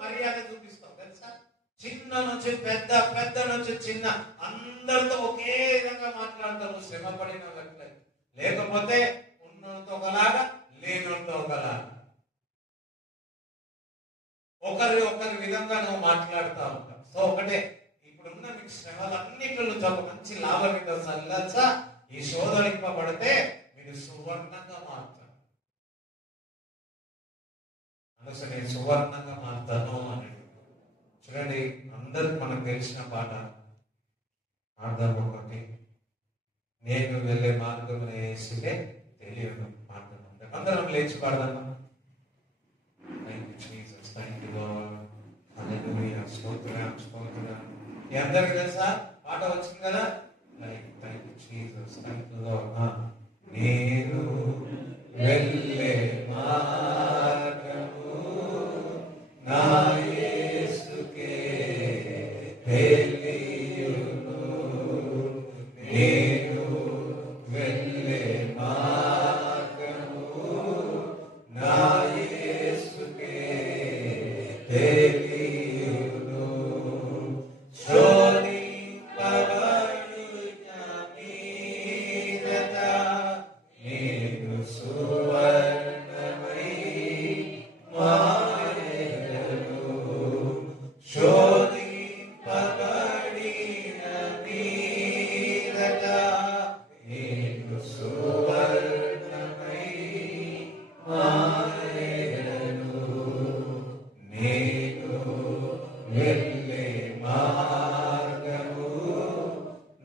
మర్యాద చూపిస్తాం తెలుసా? చిన్న నుంచి పెద్ద, పెద్ద నుంచి చిన్న, అందరితో ఒకే విధంగా మాట్లాడతారు శ్రమ పడిన వ్యక్తులు. లేకపోతే ఉన్నతో ఒకలాగా, లేనంతో ఒకలాగా. ఒకరి విధంగా నువ్వు మాట్లాడుతూ ఉంటాం. సో ఒకటే, ఇప్పుడున్న మీకు శ్రమలన్నింటిలో నుంచి ఒక మంచి లాభం సల్లచ్చా, ఈ శోధనింపబడితే మీరు సువర్ణంగా మారుతారు. అందుకే నేను సువర్ణంగా మారుతాను అని చూడండి. అందరికి మనకు తెలిసిన పాట అర్థం ఒకటి, నేను వెళ్ళే మార్గం యేసుకే తెలియదు మార్గం. అందరం లేచి పాడదామా? Thank you Jesus, thank you Lord, hallelujah, స్తోత్రం స్తోత్రం. ఈ అందరికి తెలుసా పాట వచ్చింది కదా? Thank you Jesus, thank you Lord. నేను వెళ్ళే మార్గము నా యేసుకే తెలియును, నేను వెళ్ళే మార్గము నా యేసుకే తెలియును, శోధింపబడు నా మీదట నేను సువర్ణమై మారెదను, శోధింపబడిన మీదట నేను సువర్ణమై మారెదను, నేను వెళ్ళే మార్గము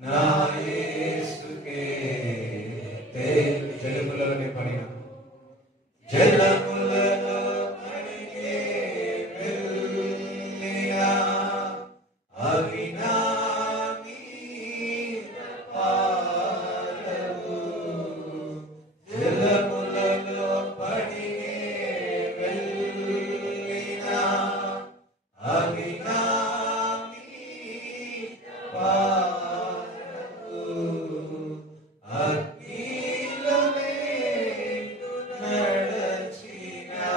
నా యేసుకే జలములలోనే పడిన జలములలో పడిగే వెళ్ళినా అవి నా మీద పారవు, జలములలో పడిగే వెళ్ళినా అవి నా మీద పారవు, అగ్నిలో నేను నడచినా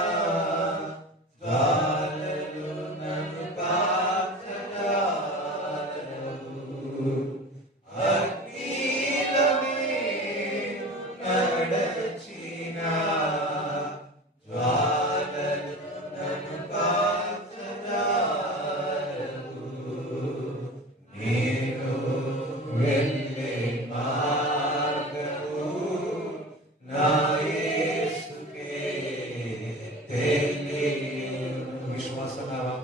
జ్వాలలు నన్ను కాల్చజాలవు, అగ్నిలో నేను నడచినా జ్వాలలు నన్ను కాల్చజాలవు, నేను వెళ్ళే మార్గము నా యేసుకే తెలియును. విశ్వాసనావా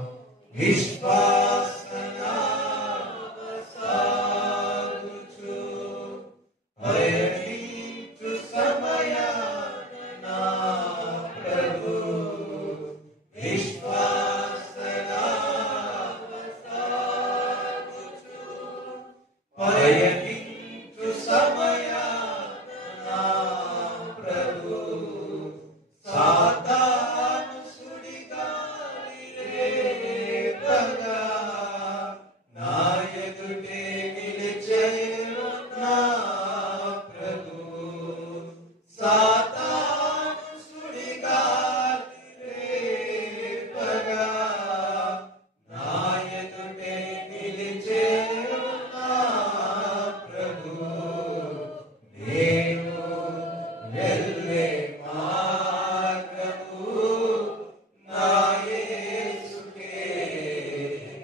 సాగుచు పయనించు సమయాన నా ప్రభు, విశ్వాసనాగుచు పయనించు సమయాన నా ప్రభు, సాతాను సుడిగాలి రేపగా నా ఎదుటే నిలిచెను నా ప్రభు, సాతాను సుడిగాలి రేపగా నా ఎదుటే నిలిచెను నా ప్రభు, నేను వెళ్ళే మార్గము నా యేసుకే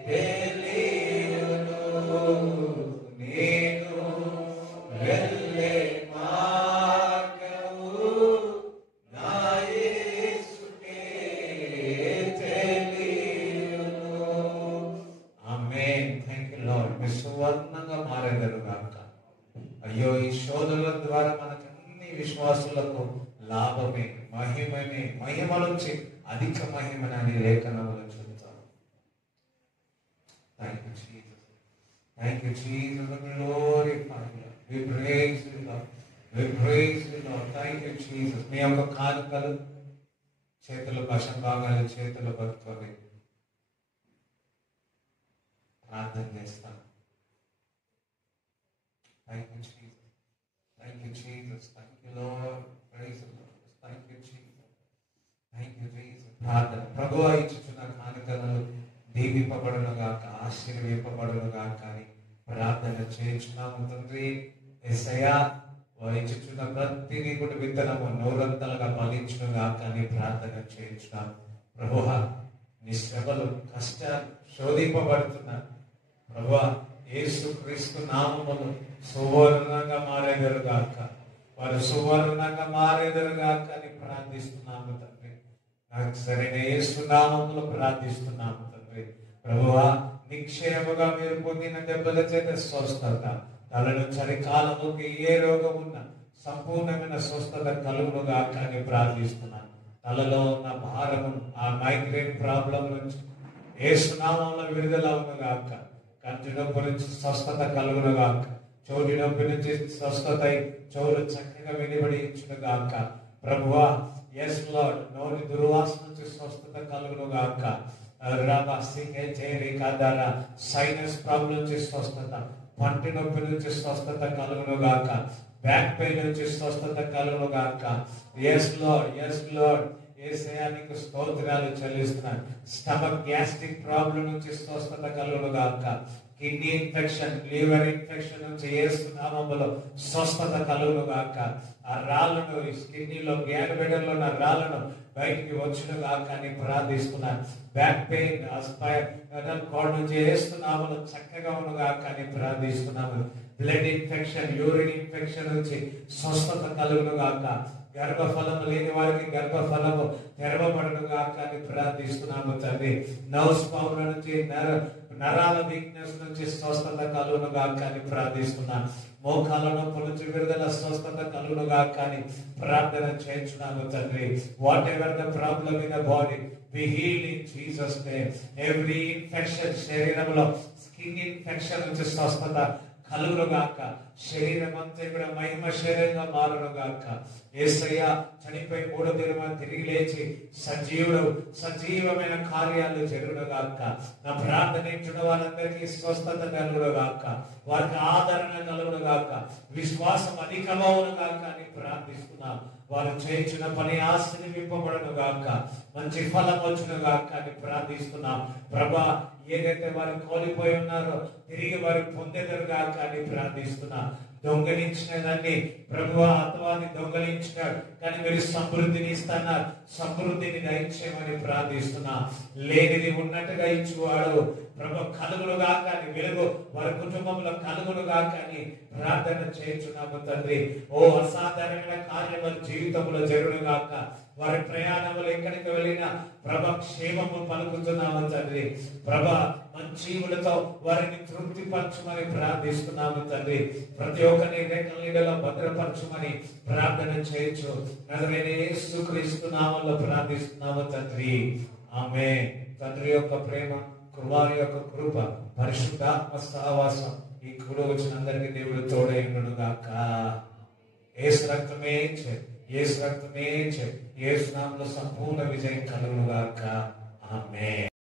తెలియును, నేను వెళ్ళే మార్గము నా యేసుకే తెలియును. ఆమేన్. Thank you Lord. మీరు సువర్ణంగా మారేదరు గాక. అయ్యో, ఈ శోధనల ద్వారా మనకు అన్ని విశ్వాసులకు లాభమే, మహిమనే, మహిమ నుంచి అధిక మహిమనని లేఖనములు చెప్తారు. Thank you Jesus, thank you Jesus, glorify you, we praise you Lord, we praise you Lord. Thank you Jesus. మీ యొక్క కానుకలు చేతులు వశం భాగాలు చేతులు పట్టుకొని ప్రార్థన చేస్తాను. Thank you Jesus, thank you Jesus, thank you Lord, praise the Lord, thank you Jesus, thank you Jesus. ప్రార్థన. ప్రభువా, ఇచ్చుచున్న కానుకలను దీవింపబడును గాక, ఆశీర్వదింపబడును గాక అని ప్రార్థన చేయించున్నాము తండ్రి. యేసయ్యా, ఇచ్చుచున్న ప్రతిదీ కూడా విత్తనము నూరంతలుగా ఫలించును గాక అని ప్రార్థన చేయించున్నాము. ప్రభువా, నీ శ్రమలు, కష్టాలు శోధింపబడుతున్నారు. ప్రభువా, యేసు క్రీస్తు నామములు సువర్ణంగా మారేదరుగాక, వారు సువర్ణంగా మారేదరుగాక అని ప్రార్థిస్తున్నాము తండ్రి. నాకు సరైన యేసు నామములు ప్రార్థిస్తున్నాము తండ్రి. ప్రభువా, నిక్షేమగా మీరు పొందిన దెబ్బల చేత స్వస్థత, తల నుంచి చలికాలముకి ఏ రోగం ఉన్నా సంపూర్ణమైన స్వస్థత కలుగునుగాక అని ప్రార్థిస్తున్నాను. తలలో ఉన్న భారమును, ఆ మైగ్రేన్ ప్రాబ్లం నుంచి యేసు నామములో విడుదల అవునుగాక. కంటి నొప్పి నుంచి స్వస్థత కలుగునుగాక. చోటి నొప్పి నుంచి స్వస్థత చోరు చక్కగా వినిబడించునుగాక. ప్రభువా, ఎస్ లార్డ్, నోటి దుర్వాసన నుంచి స్వస్థత కలుగునుగాక. సైనస్ ప్రాబ్లం నుంచి స్వస్థత, పంటి నొప్పి నుంచి స్వస్థత కలుగునుగాక. బ్యాక్ పెయిన్ నుంచి స్వస్థత కలుగునుగాక. ఎస్ లార్డ్, ఎస్ లార్డ్, యేసయ్యా నీకు స్తోత్రాలు చెల్లిస్తున్నాను. స్టమక్ గ్యాస్ట్రిక్ ప్రాబ్లం నుంచి స్వస్థత కలుగునుగాక. కిడ్నీ ఇన్ఫెక్షన్, లివర్ ఇన్ఫెక్షన్ నుంచి యేసు నామములో స్వస్థత కలుగునుగాక. ఆ రాళ్లను, కిడ్నీలో గ్యానబెడల్లో ఉన్న రాళ్లను బయటికి వచ్చునుగాక అని ప్రార్థిస్తున్నాను. బ్యాక్ పెయిన్, కార్డ్ నుంచి యేసు నామములో చక్కగా ఉన్నగాక అని ప్రార్థిస్తున్నాము. బ్లడ్ ఇన్ఫెక్షన్, యూరిన్ ఇన్ఫెక్షన్ నుంచి స్వస్థత కలుగునుగాక. గర్భఫలము లేని వారికి గర్భఫలము తెరవబడునుగాక అని ప్రార్థిస్తున్నాము తండ్రి. నర్వ్స్ ప్రాబ్లం నుంచి, నరాల వీక్నెస్ నుంచి స్వస్థత కలుగునుగాక అని ప్రార్థిస్తున్నాను. మోకాల నొప్పి నుంచి విడుదల, స్వస్థత కలుగునుగాక అని ప్రార్థన చేయించున్నాము తండ్రి. What ever the problem in the body, be healed in Jesus name. Every infection, శరీరంలో స్కిన్ ఇన్ఫెక్షన్ నుంచి స్వస్థత కలుగునుగాక. శరీరం అంతా కూడా మహిమ శరీరంగా మారునుగాక. యేసయ్య చనిపోయి 3వ దినమున తిరిగి లేచి సజీవుడు, సజీవమైన కార్యాలు జరుగునుగాక. నా ప్రార్థన ఇచ్చిన వాళ్ళందరికీ స్వస్థత కలుగునుగాక. వారికి ఆదరణ కలుగునుగాక. విశ్వాసం అధికమవునుగాక అని ప్రార్థిస్తున్నాం. వారు చేయించిన పని ఆశీర్వింపబడునుగాక. మంచి ఫలం వచ్చునుగాక అని ప్రార్థిస్తున్నాం. ప్రభా, ఏదైతే వారు కోల్పోయి ఉన్నారో తిరిగి వారు పొందేదరుగాక అని ప్రార్థిస్తున్నాం. దొంగలించినదాన్ని ప్రభువా, అతవాన్ని దొంగలించినాడు, కానీ మీరు సమృద్ధిని ఇస్తున్నారు. సమృద్ధిని దయచేయమని ప్రార్థిస్తున్నా. లేనిది ఉన్నట్టుగా ఇచ్చువాడు ప్రభు కలుగునుగాక అని, వెలుగు వారి కుటుంబంలో కలుగునుగాక అని ప్రార్థన చేయించున్నాము తండ్రి. ఓ అసాధారణమైన కార్యములు జీవితంలో జరుగునుగాక. వారి ప్రయాణములు ఎక్కడికి వెళ్ళినా ప్రభ క్షేమము పలుకుతున్నాము తండ్రి. ప్రభ మంచీవులతో వారిని తృప్తిపరచుమని ప్రార్థిస్తున్నాము తండ్రి. ప్రతి ఒక్కరిని రెక్కల నీడలో భద్రపరచుమని ప్రార్థన చేయొచ్చు. నజరేయుడైన యేసుక్రీస్తు నామములో ప్రార్థిస్తున్నాము తండ్రి. ఆమేన్. తండ్రి యొక్క ప్రేమ, కుమారుని యొక్క కృప, పరిశుద్ధాత్మ సహవాసం ఈ కూడి వచ్చిన అందరికీ దేవుడు తోడై ఉండునుగాక. యేసు రక్తమే చే, యేసు రక్తమే చే, యేసు నామములో సంపూర్ణ విజయం కలుగునుగాక. ఆమేన్.